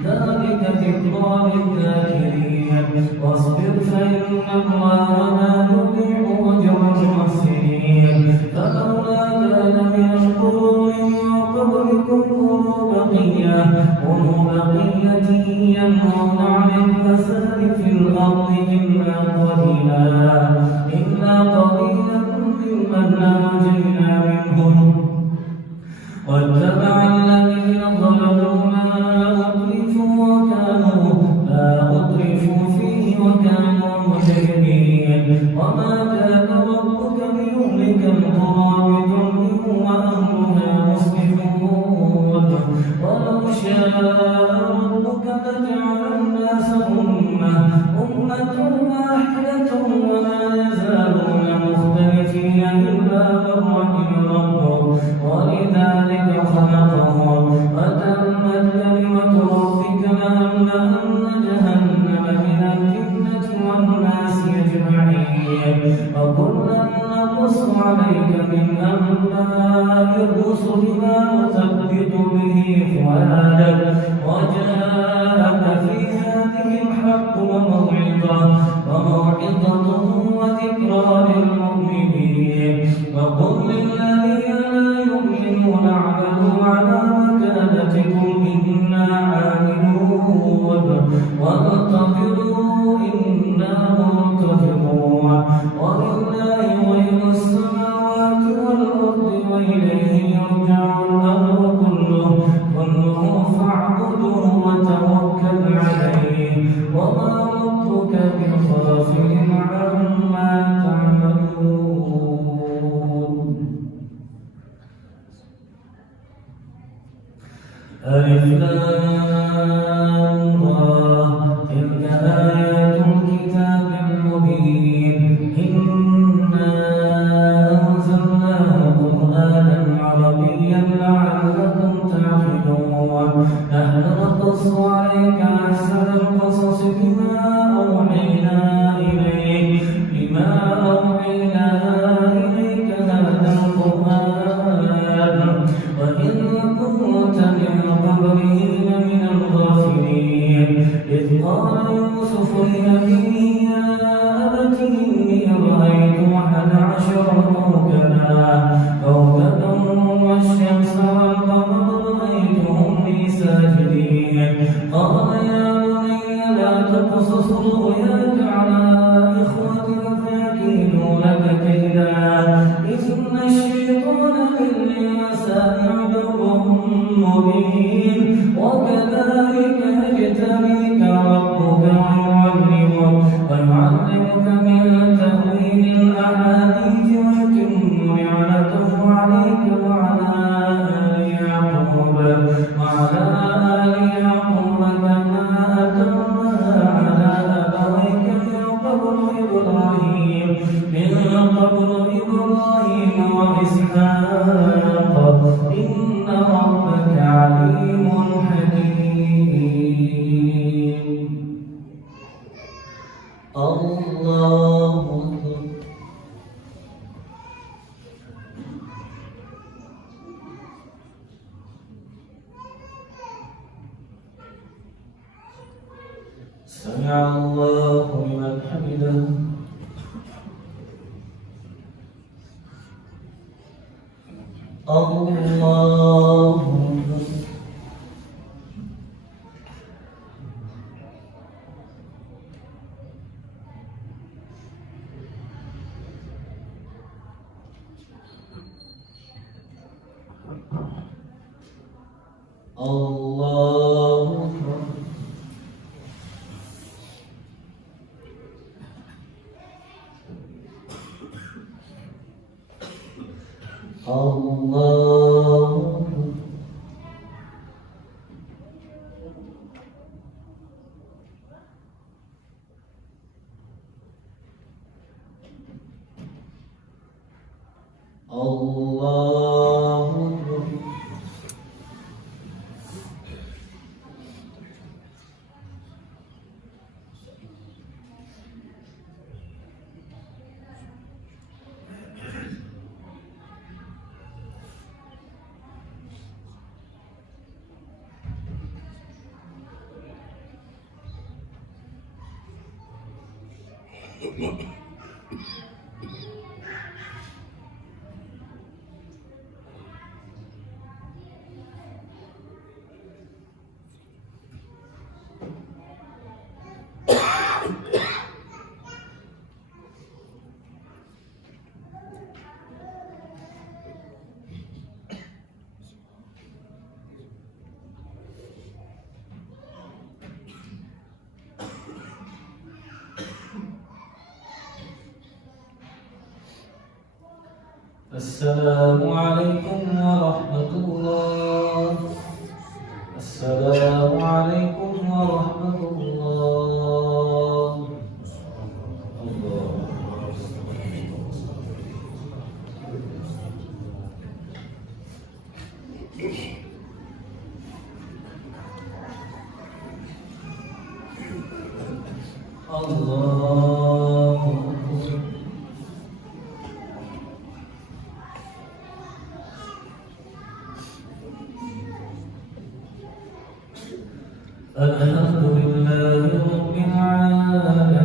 ذلك ذكرى للذاكرين واصبر فإن الله لا يضيع أجر المحسنين فلولا كان من القرون من قبلكم أولو بقية ينهون عن الفساد في الأرض إلا قليلا ممن نجينا منهم واتبع الذين ظلموا ما أترفوا فيه وكانوا مجرمين وما كان ربك ليهلك القرى بظلم وأهلها وكلا نقص عليك من أنباء الرسل ما نثبت به فؤادك وجاءك في هذه الحق وموعظة وذكرى للمؤمنين وقل للذين لا يؤمنون اعملوا على مكانتكم إنا عاملون وانتظروا إنا منتظرون ولله غيب السماوات والأرض وإليه يرجع الأمر كله فاعبده وتوكل عليه وما ربك بغافل عما تعملون. ألف لام را تلك آيات الكتاب المبين إنا أنزلناه قرآنا عربيا لعلكم تعقلون نحن نقص عليك أحسن القصص بما أوحينا إليك هذا القرآن وإن كنت من قبله لمن الغافلين إذ قال يوسف لأبيه يا أبت إني رأيت 11 كوكبا والشمس والقمر رأيتهم لي ساجدين قال يا بني لا تقصص رؤياك على إخوتك فيكيدوا لك كيدا إن الشيطان للإنسان عدو مبين وكذلك يجتبيك ربك ويعلمك من تأويل الأحاديث ويتم نعمته عليك وعلى آل يعقوب كما أتمها على أبويك من قبل إبراهيم وإسحاق إن ربك عليم حكيم. الله أكبر. سمع الله لمن حمده. الله أكبر. الله أكبر. الله الله السلام عليكم ورحمة الله. السلام عليكم ورحمة الله. الله الحمد لله رب العالمين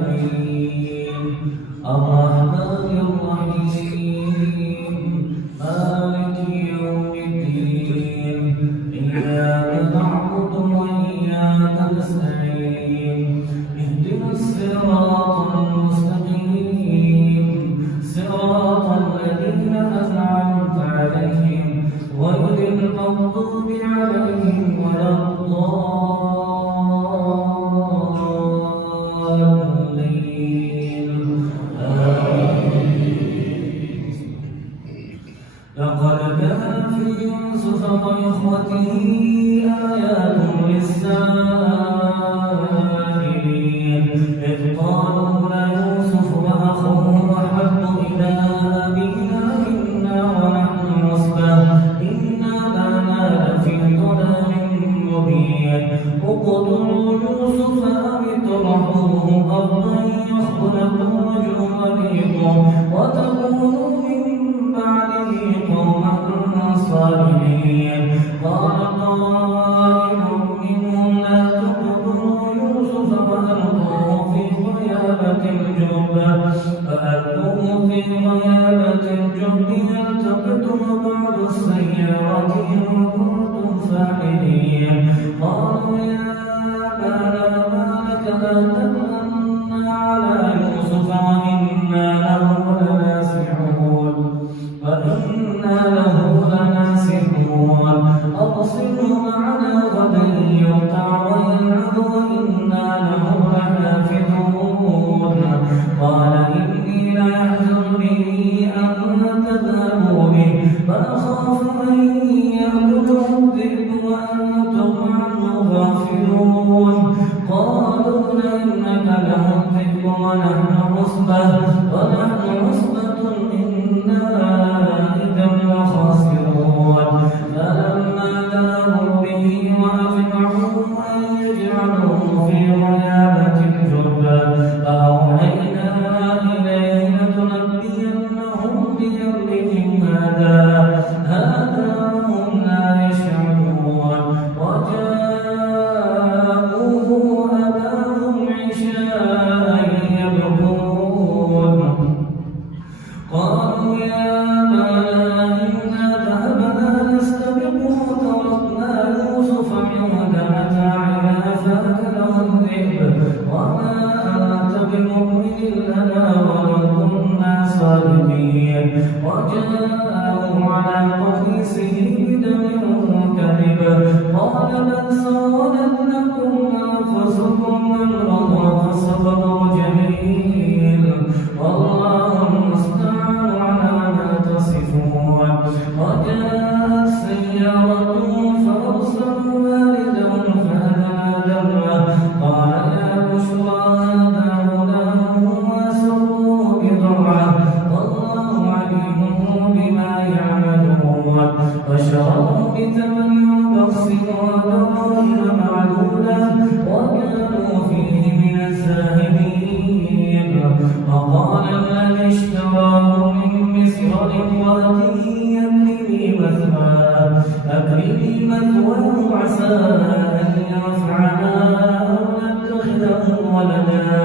الرحمن الرحيم مالك يوم الدين إياك نعبد وإياك نستعين اهدنا الصراط المستقيم صراط الذين أنعمت عليهم غير المغضوب عليهم ولا الضالين لقد كان في يوسف وإخوته آيات للسائلين إذ قالوا ليوسف وأخوه أحب إلى أبينا منا ونحن عصبة إنا لنا لفي ضلال مبين اقتلوا يوسف أو اطرحوه أرضا يخل لكم وجه أبيكم وتكونوا من بعده قوما صالحين قال قائل منهم لا تقتلوا يوسف وألقوه في غيابة الجب يلتقطه بعض السيارة إن كنتم فاعلين قالوا يا أبانا ما لك لا تمنى على يوسف وإنا له لناسحون أرسله معنا غدا يرتع ويلعب وإنا له لحافظون قال إني ليحزنني أن تذهبوا به فأخاف أن يأكله الذئب وأنتم عنه غافلون قالوا إنك له الذئب ونحن عصبة إنا إذا لخاسرون فلما ذهبوا به وأجمعوا أن يجعلوه في غيابة الجب فأوحينا إليه لتنبئنهم بأمرهم هذا وهم لا يشعرون وجاءوه أباهم عشاء يبكون قالوا يا أبانا إنا ذهبنا نستبق وتركنا يوسف عند متاعنا فأكله الذئب وما أنت بمؤمن لنا ولو كنا صادقين وجاءوا على قميصه بدم كذب قال بل سولت لكم أنفسكم أمرا فصبر جميل والله المستعان على ما تصفون وجاءت سيارة فأرسلوا والدهم فأدلى دمه قال يا بشرى هذا غلام وأسروه بضرعه والله عليم بما يعملون وشروه بثمن بخس ودراهم معدودة وكانوا فيه من الزاهدين وقال الذي اشتراه من مصر لامرأته أكرمي مثواه عسى أن ينفعنا أو نتخذه ولدا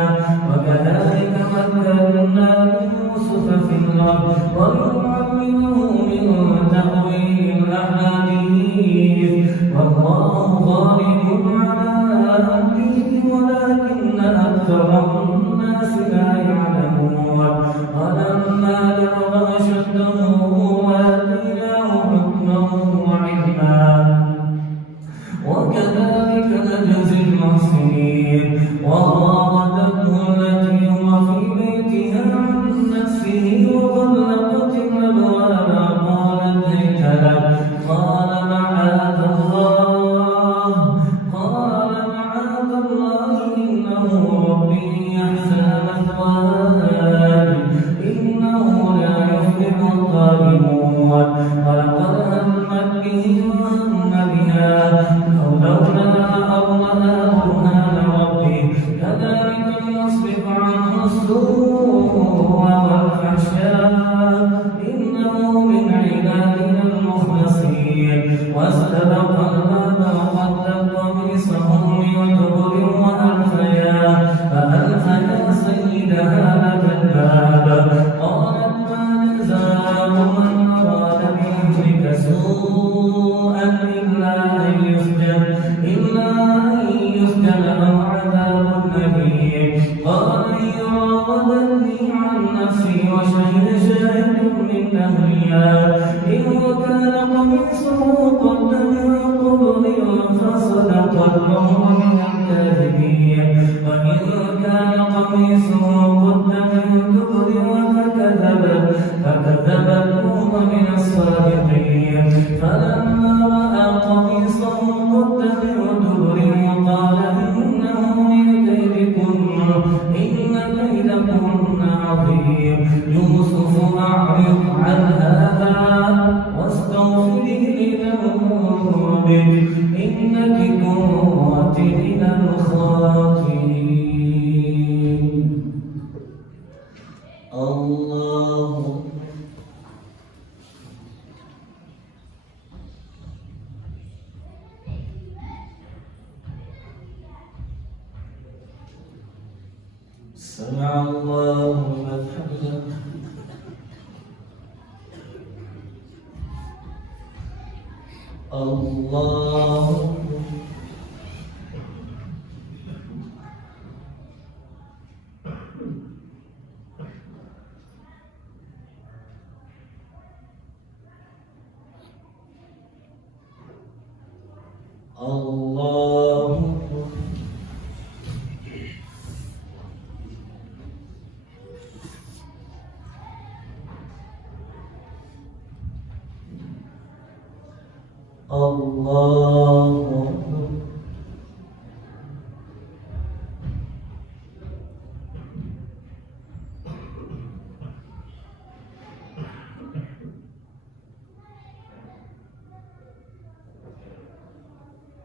وكذلك مكنا ليوسف في الأرض ونعلمه من تأويل الأحاديث والله غالب على أمره ولكن أكثر الناس لا يعلمون ولما بلغ أشده آتيناه حكما وعلما وكذلك نجزي المحسنين وراودته التي هو في بيتها عن نفسه وغلقت الأبواب قالت هيت لك قال معاذ الله إنه ربي أحسن مثواي إنه لا يفلح الظالمون ولقد همت به وهم بها لولا أرمنا برهان ربه كذلك لنصرف عنه السوء والفحشاء إنه من عبادنا المخلصين واستبق الباب وقدت قميصه من شاهد من أهلها إن كان قميصه قد من قبل فصدقت وهو من الكاذبين وإن كان قميصه قد من دبر فكذبت وهو من الصادقين فلما رأى قميصه قد من دبر قال إنه من كيدكن إن كيدكن عظيم يوسف أعرض عن هذا واستغفري لذنوبك إنك كنت من الخاطئين. الله سمع الله لمن حمده. الله الله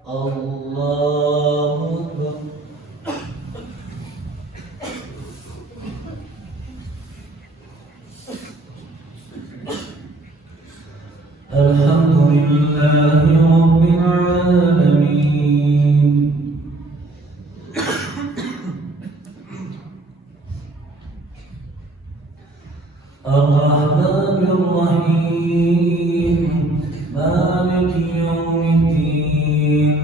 الله الله الحمد لله رب العالمين الرحمن الرحيم مالك يوم الدين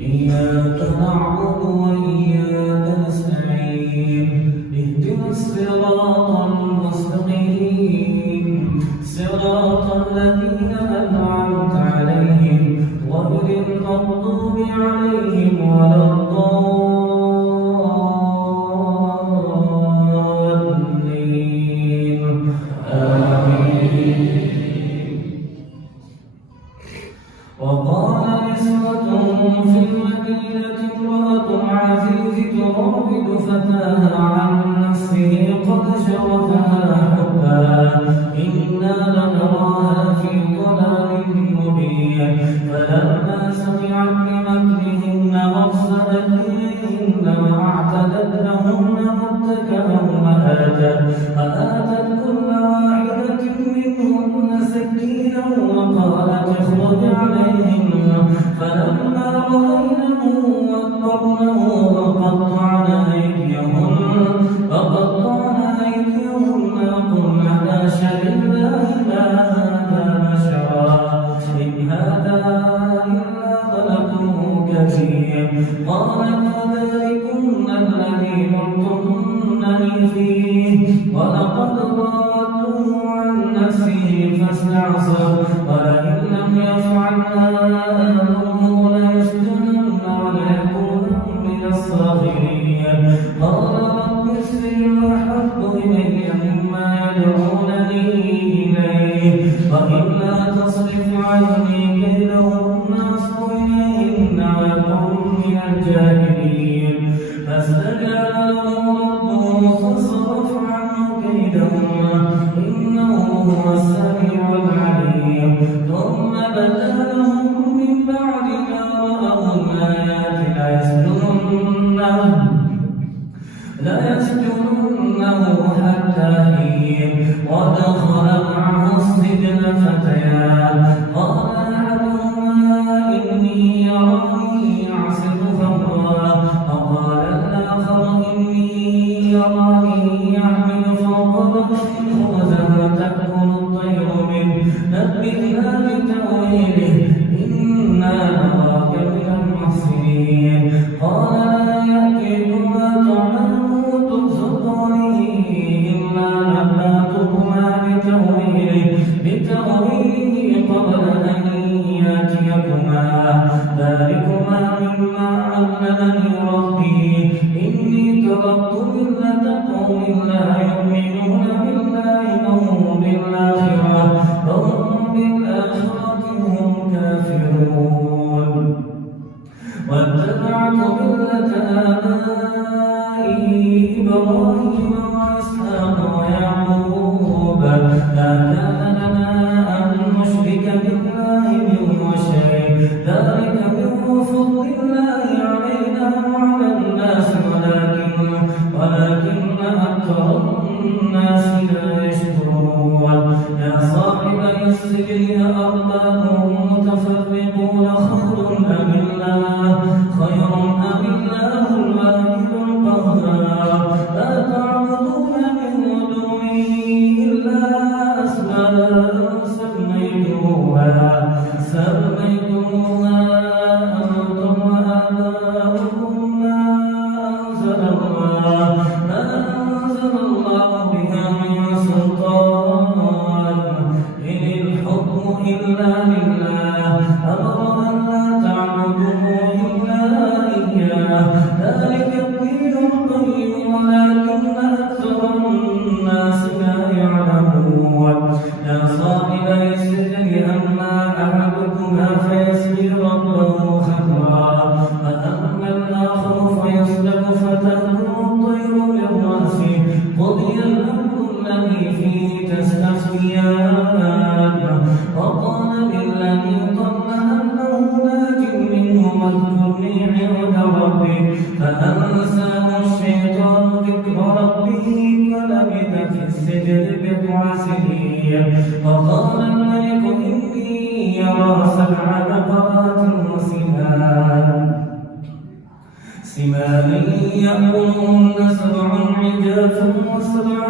إياك نعبد وإياك نستعين اهدنا الصراط المستقيم صراط الذين أنعمت عليهم غير المغضوب عليهم ولا الضالين آمين. وقال نسوة في المدينة امرأة العزيز تراود فتاها عن نفسه قد شغفها حبا إنا لنراها في ضلال مبين فلما سمعت بمكرهن أرسلت إليهن وأعتدت لهن متكئا فآتت كل واحدة منهن سكينا وقالت اخرج عليهن فلما رأينه أكبرنه وقطعن أيديهن وقلن حاشا لله ما هذا بشرا إن هذا إلا ملك كريم قالت فذلكن الذي لمتنني فيه ولقد راودته عن نفسه فاستعصم ولئن لم يفعل ما آمره ليسجنن وليكون من الصاغرين قال رب السجن أحب إلي مما يدعونني إليه وإلا تصرف عني كيدهن أصب إليهن وأكن من الجاهلين فاستجاب له ربه فصرف عنه كيدهن إنه هو السميع العليم ثم بدا لهم من بعد ما رأوا الآيات ليسجننه حتى حين ودخل معه السجن فتيان قال أحدهما إني يراني أعصر خمرا وقال الآخر إني يراني يحمل فوق رأسي خبزا تأكل الطير منه نبئنا بتأويله إنا نراك من المحسنين قال لا يأتيكما طعام ترزقانه إلا نبأتكما ذلكما مما علمني ربي إني تركت ملة قوم لا يؤمنون بالله وهم بالآخرة هم كافرون واتبعت ملة آبائي إبراهيم وإسحاق ويعقوب ما كان لنا أن نشرك بالله من شيء ذلك من فضل الله علينا وعلى الناس ولكن أكثر الناس لا يشكرون يا صاحب السجن أرباب متفرقون خير أم الله الواحد القهار لا تعبدون من دونه إلا أسماء سميتموها أنتم وآباؤكم ما أنزل الله بها من سلطان إن الحكم إلا لله أمر أن لا تعبدوا إلا إياه ذلك الدين القيم ولكن أكثر الناس لا يعلمون يا صاحب السجن أما أحدكما فيسقي ربه خمرا فأما الآخر فيصلب فتأكل الطير من رأسه قضي الأمر الذي فيه تستفتيان وقال للذي ظن أنه ناج منه اذكرني عند ربي فأنساه الشيطان ذكر ربه فلبث في السجن بضع سنين وقال الملك إني أرى 7 بقرات سمان يأكلهن 7 عجاف و7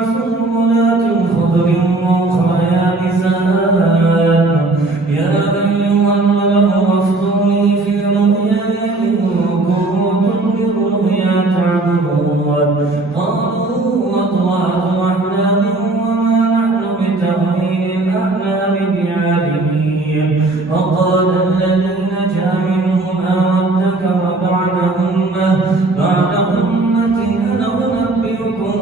سنبلات خضر وأخرى يابسات يا أيها الملأ وافتوني في رؤياي إن كنتم للرؤيا تعبدون قالوا أضغاث أحلام وما نحن بتأويل الأحلام بعالمين وقال الذي نجا منهما وادكر بعد أمة أنا أنبئكم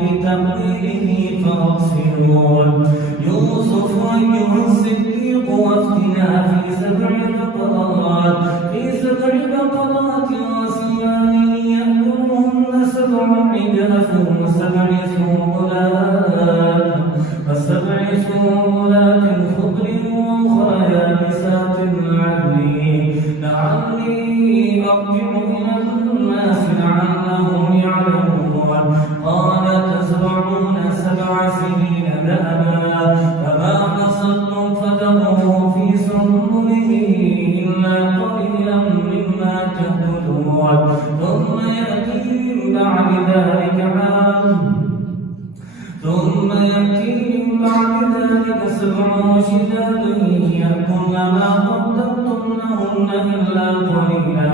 بتأويله فأرسلون يوسف أيها الصديق وافتنا في 7 بقرات وسمان يأكلهن 7 عجاف و7 سنبلات خضر وأخرى يابسات لعلي أرجع إلى الناس لعلهم يعلمون قال تزرعون 7 سنين دأبا فما حصدتم فذروه في سنبله إلا قليلا مما تأكلون ثم يأتي من بعد ذلك 7 شداد يأكلن ما قدمتم لهن إلا قليلا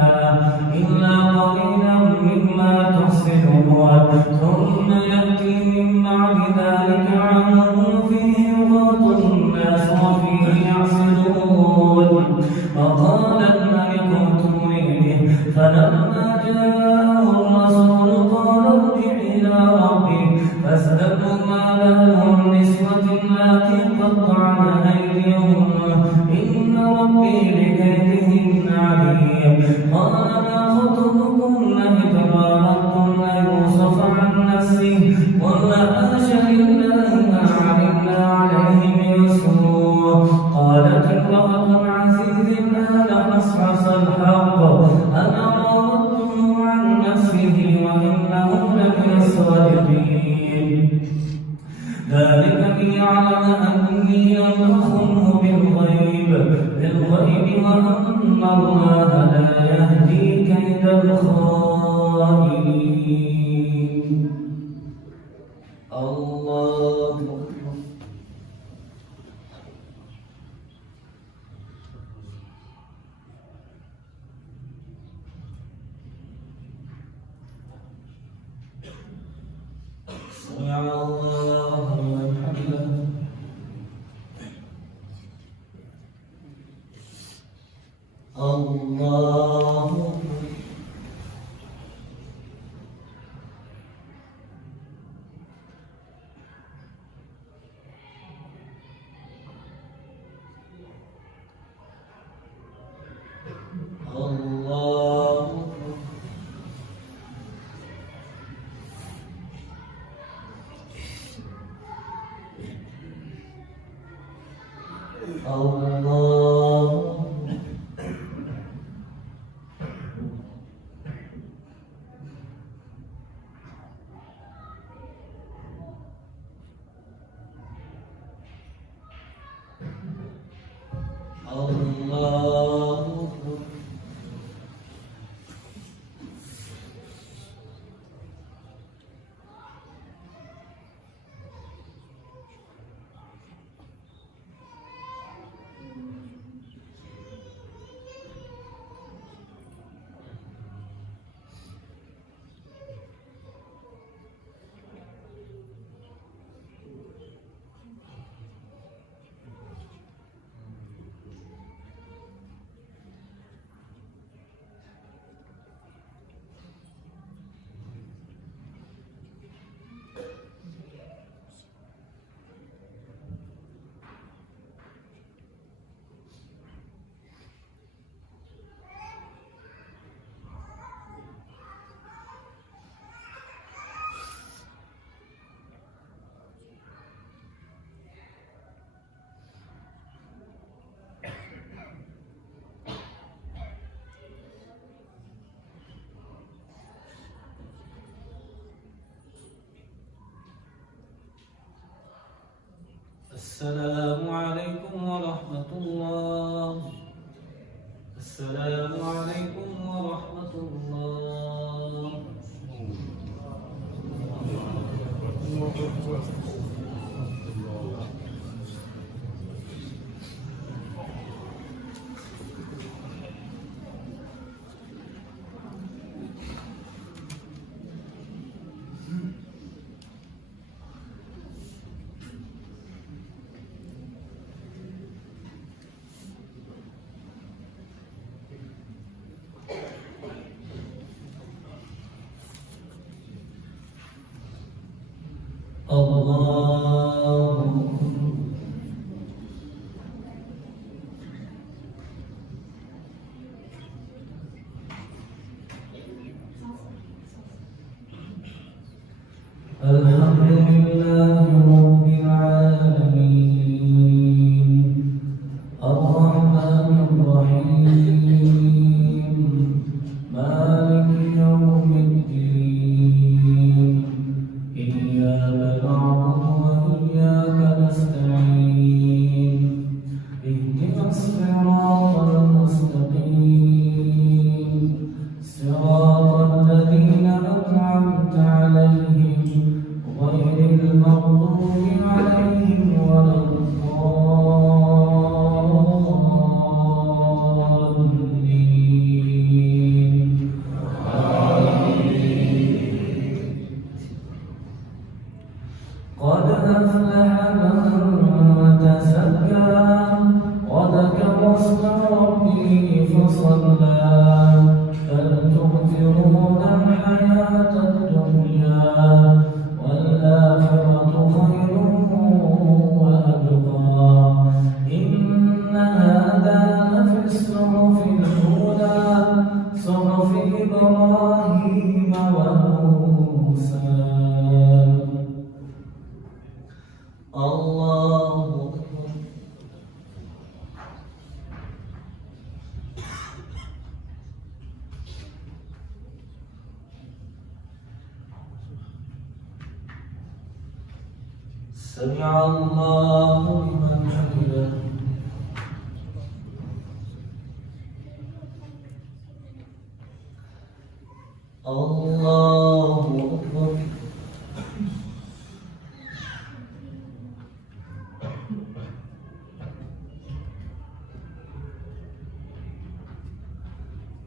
مما تحصنون ثم يأتي من بعد ذلك عام فيه يغاث الناس وفيه يعصرون وقال الملك ائتوني به فلما جاءه الرسول قال ارجع إلى ربك فاسأله ما بال النسوة اللاتي قطعن أيديهن إن ربي بكيدهن عليم قال ما خطبكن إذ راوتن يوسف عن نفسه قلنا حاش لله ما علمنا عليه من سوء قالت امرأة العزيز آل حصحص الحق أنا راودته عن نفسه وإنه لمن الصادقين ذلك ليعلم أني لم أخنه بالغيب وأن الله لا يهدي كيد الخائنين الله سمع الله لمن حمده الله الله الله الله الله السلام عليكم ورحمة الله. السلام عليكم ورحمة الله. الله الحمد لله رب العالمين الرحمن الرحيم مالك يوم الدين إياك نعبد وإياك نستعين اهدنا الصراط المستقيم صراط الذين أنعمت عليهم غير المغضوب عليهم ولا الضالين قد أفلح من تزكى وذكر اسم ربه فصلى بل تؤثرون الحياة الدنيا والآخرة خير وأبقى إن هذا لفي الصحف الأولى صحف إبراهيم وموسى. الله أكبر. سمع الله لمن حمده. الله أكبر.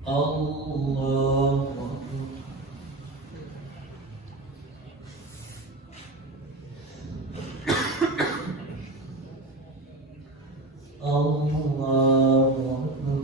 الله أكبر. الله أكبر.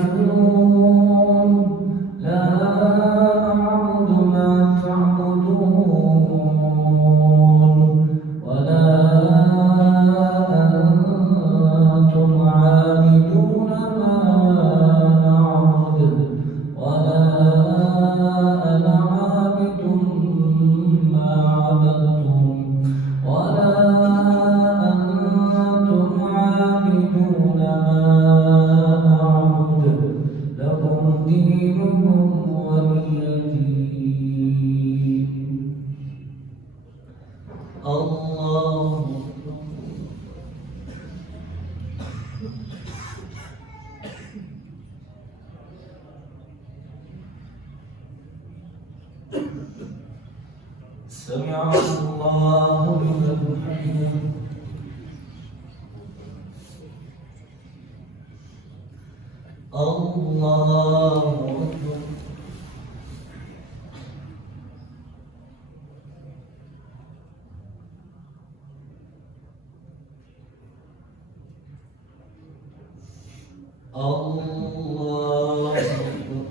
الكافرون لا أعبد ما تعبدون ولا أنتم عابدون ما أعبد ولا أنا عابد ما عبدتم ولا أنتم عابدون ما أعبد لكم دينكم ولي دين. الله سمع الله لمن حمده. الله أكبر. الله أكبر.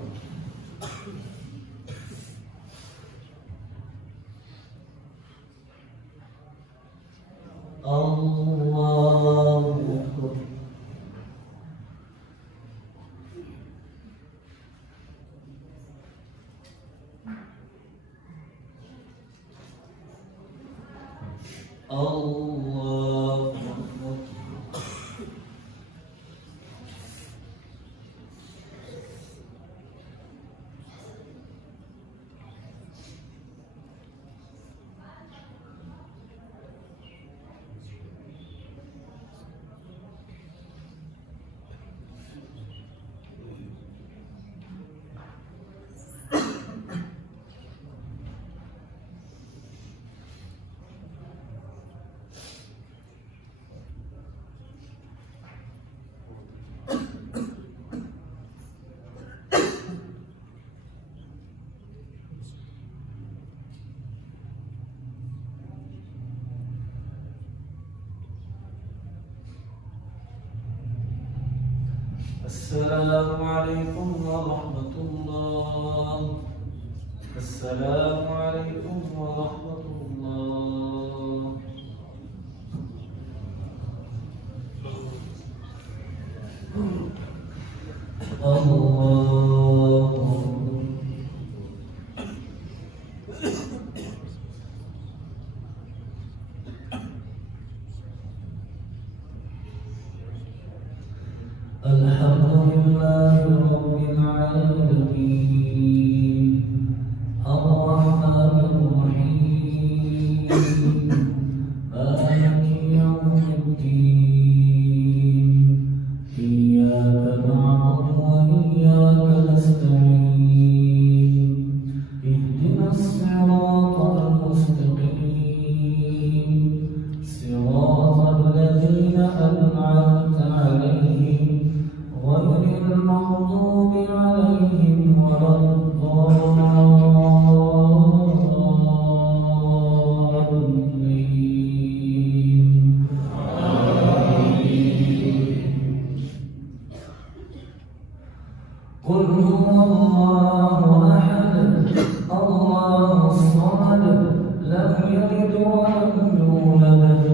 الله أكبر. الله أكبر. السلام عليكم ورحمة الله. السلام عليكم ورحمة الله. الله الحمد لله رب العالمين الرحمن الرحيم مالك يوم الدين إياك نعبد وإياك نستعين اهدنا الصراط المستقيم صراط الذين أنعمت عليهم غير المغضوب عليهم ولا الضالين. قل هو الله أحد الله الصمد لم يلد ولم يولد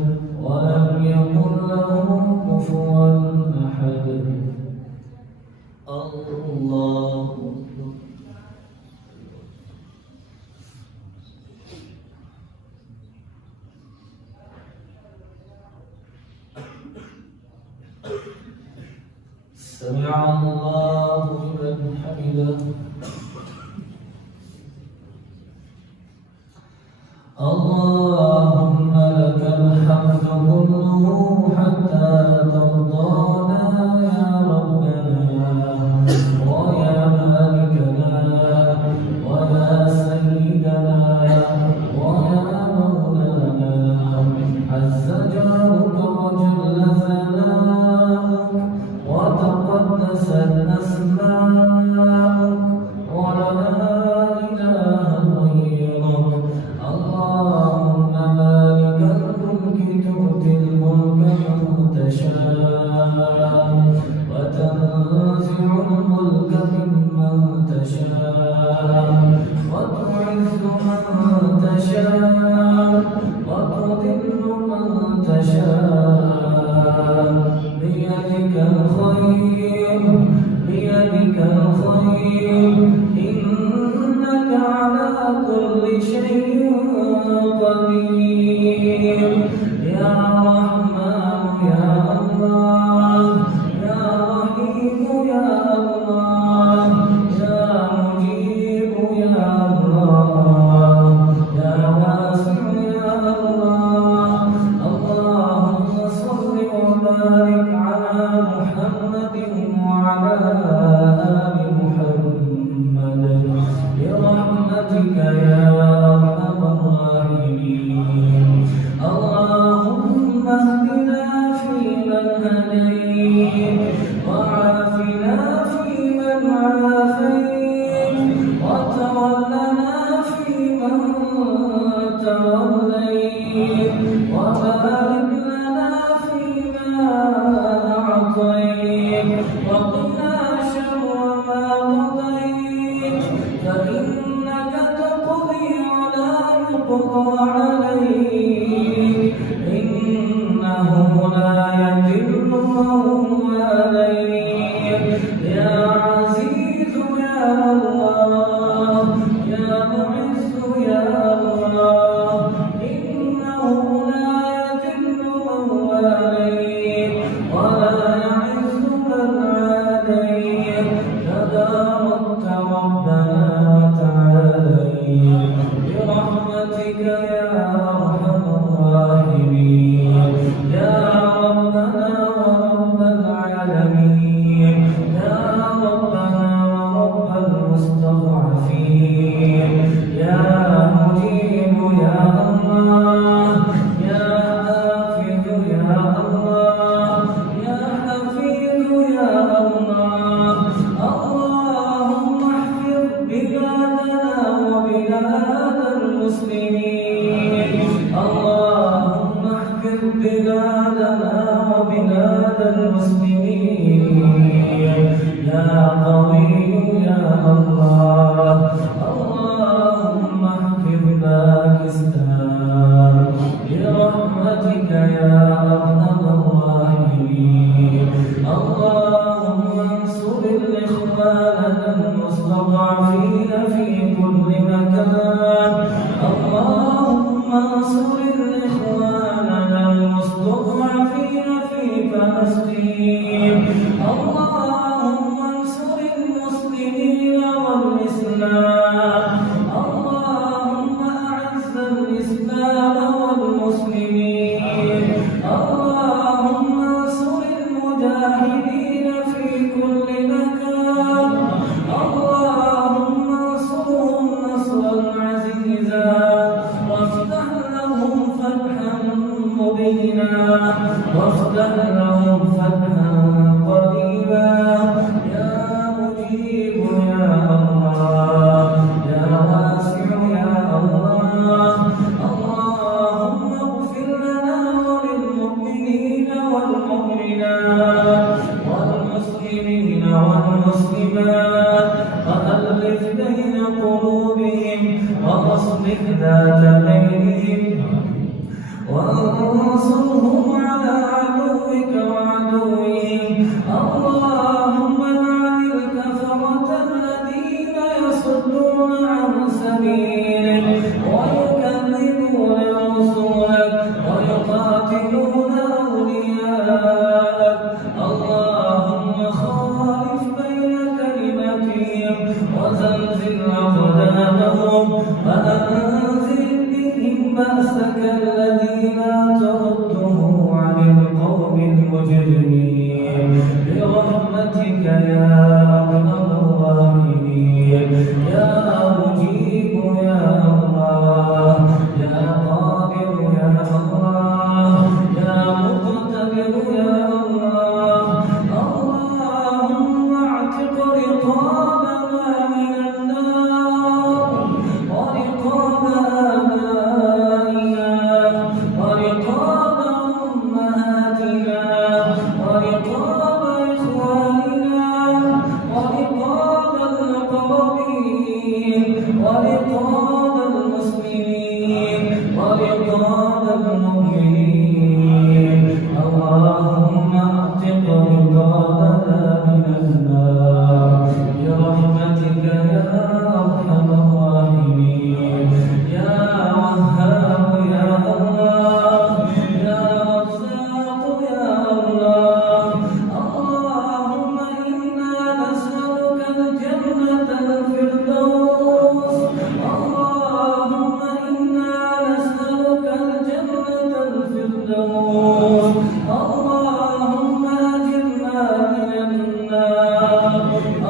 ولم يكن له كفوا أحد. الله سمع الله لمن حمده. اللهم لك الحمد كله حتى ترضانا يا ربنا ويا مالكنا ويا سيدنا ويا مولانا عز جارك وجل ثناؤك وتقدست أسماؤك ولا إله غيرك. اللهم مالك الملك تؤتي الملك رحيم إنك على كل شيء قدير يا رحمن يا الله يا رحيم يا الله يا مجيب يا الله يا واسع يا الله اللهم صل وبارك على محمد وعلى آل محمد برحمتك يا أرحم الراحمين اللهم اهدنا فيمن هديت وعافنا فيمن عافيت وتولنا فيمن توليت وبارك لنا فيما أعطيت وقنا شر ما قضيت فإنك تقضي ولا يقضى عليك إنه لا يذل من واليت يا عزيز يا الله يا معز يا الله إنه لا يذل من واليت ولا يعز من عاديت تباركت ربنا وتعاليت برحمتك يا أرحم الراحمين يا ربنا ورب العالمين يا ربنا ورب المستضعفين يا مجيب يا الله يا حافظ يا الله يا حفيظ يا الله اللهم احفظ بلادنا وبلاد المسلمين اللهم احفظ بلادنا وبلاد المسلمين يا قوي يا الله اللهم احفظ باكستان برحمتك يا أرحم الراحمين اللهم انصر الإخوان المستضعفين في كل مكان اللهم انصر الإخوان المستضعفين في فلسطين اللهم انصر المسلمين والإسلام اللهم أعز الإسلام والمسلمين اللهم انصر المجاهدين في كل مكان اللهم انصرهم نصرا عزيزا وافتح لهم فتحا مبينا وافتح لهم فتحا قريبا يا مجيب يا الله يا واسع يا الله اللهم اغفر لنا وللمؤمنين والمؤمنات والمسلمين والمسلمات وألف بين قلوبهم وأصلح ذات بينهم وانصرهم على عدوك وعدوهم اللهم لعن الكفرة الذين يصدون عن سبيلك ويكذبون رسلك ويقاتلون أولياءك اللهم خالف بين كلمتهم وزلزل أقدامهم وأنزل بهم بأسك الذي لا ترده عن القوم المجرمين برحمتك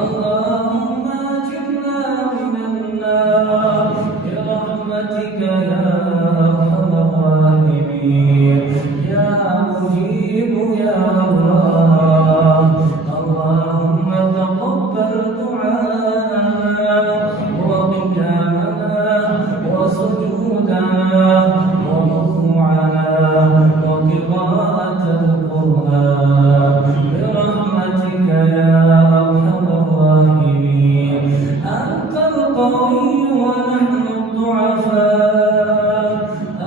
اللهم أجرنا من النار برحمتك يا أرحم الراحمين يا مجيب يا الله. اللهم تقبل دعاءنا وقيامنا وسجودنا وركوعنا وقراءة القرآن برحمتك يا أرحم الراحمين. أنت القوي ونحن الضعفاء،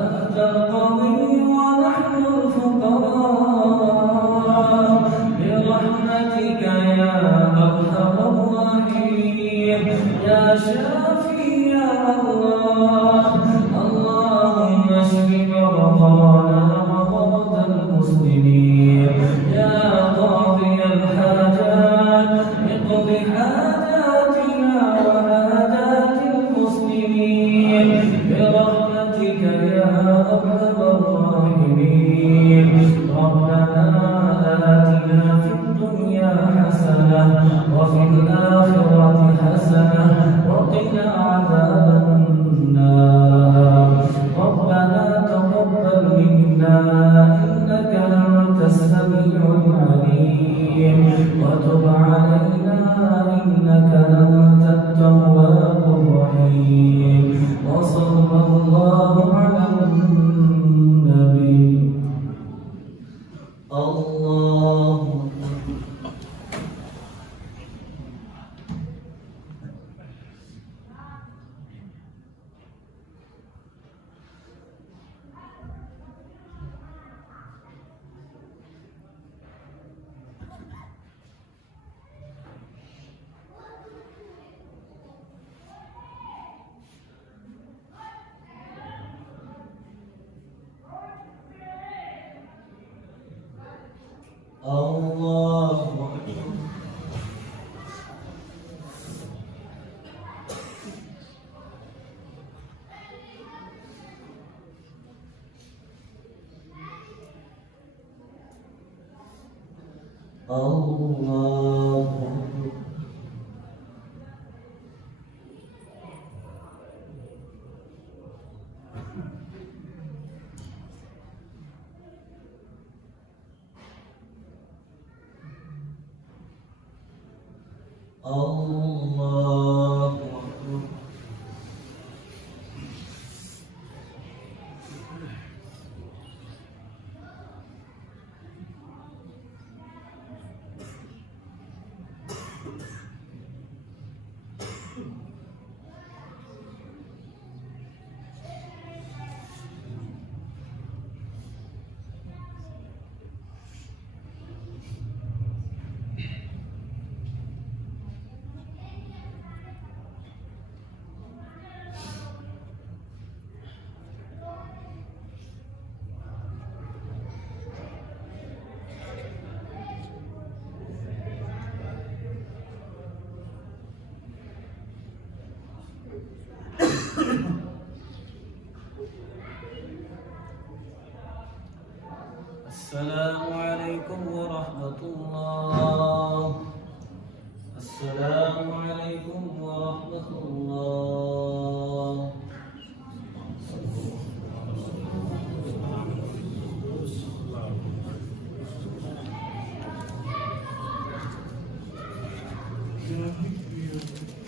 أنت القوي ونحن الفقراء برحمتك يا أرحم الراحمين يا شافي يا الله. اللهم اشف مرضانا ومرضى المسلمين يا قاضي الحاجات اقض حاجاتنا وحاجات المسلمين برحمتك يا أرحم الراحمين. ربنا آتنا في الدنيا حسنة وفي الآخرة حسنة وقنا عذاب النار. ربنا تقبل منا إنك أنت السميع العليم وتب علينا إنك أنت التواب الرحيم. وصلى الله على النبي. الله الله الله الله السلام عليكم ورحمة الله. السلام عليكم ورحمة الله. Yeah.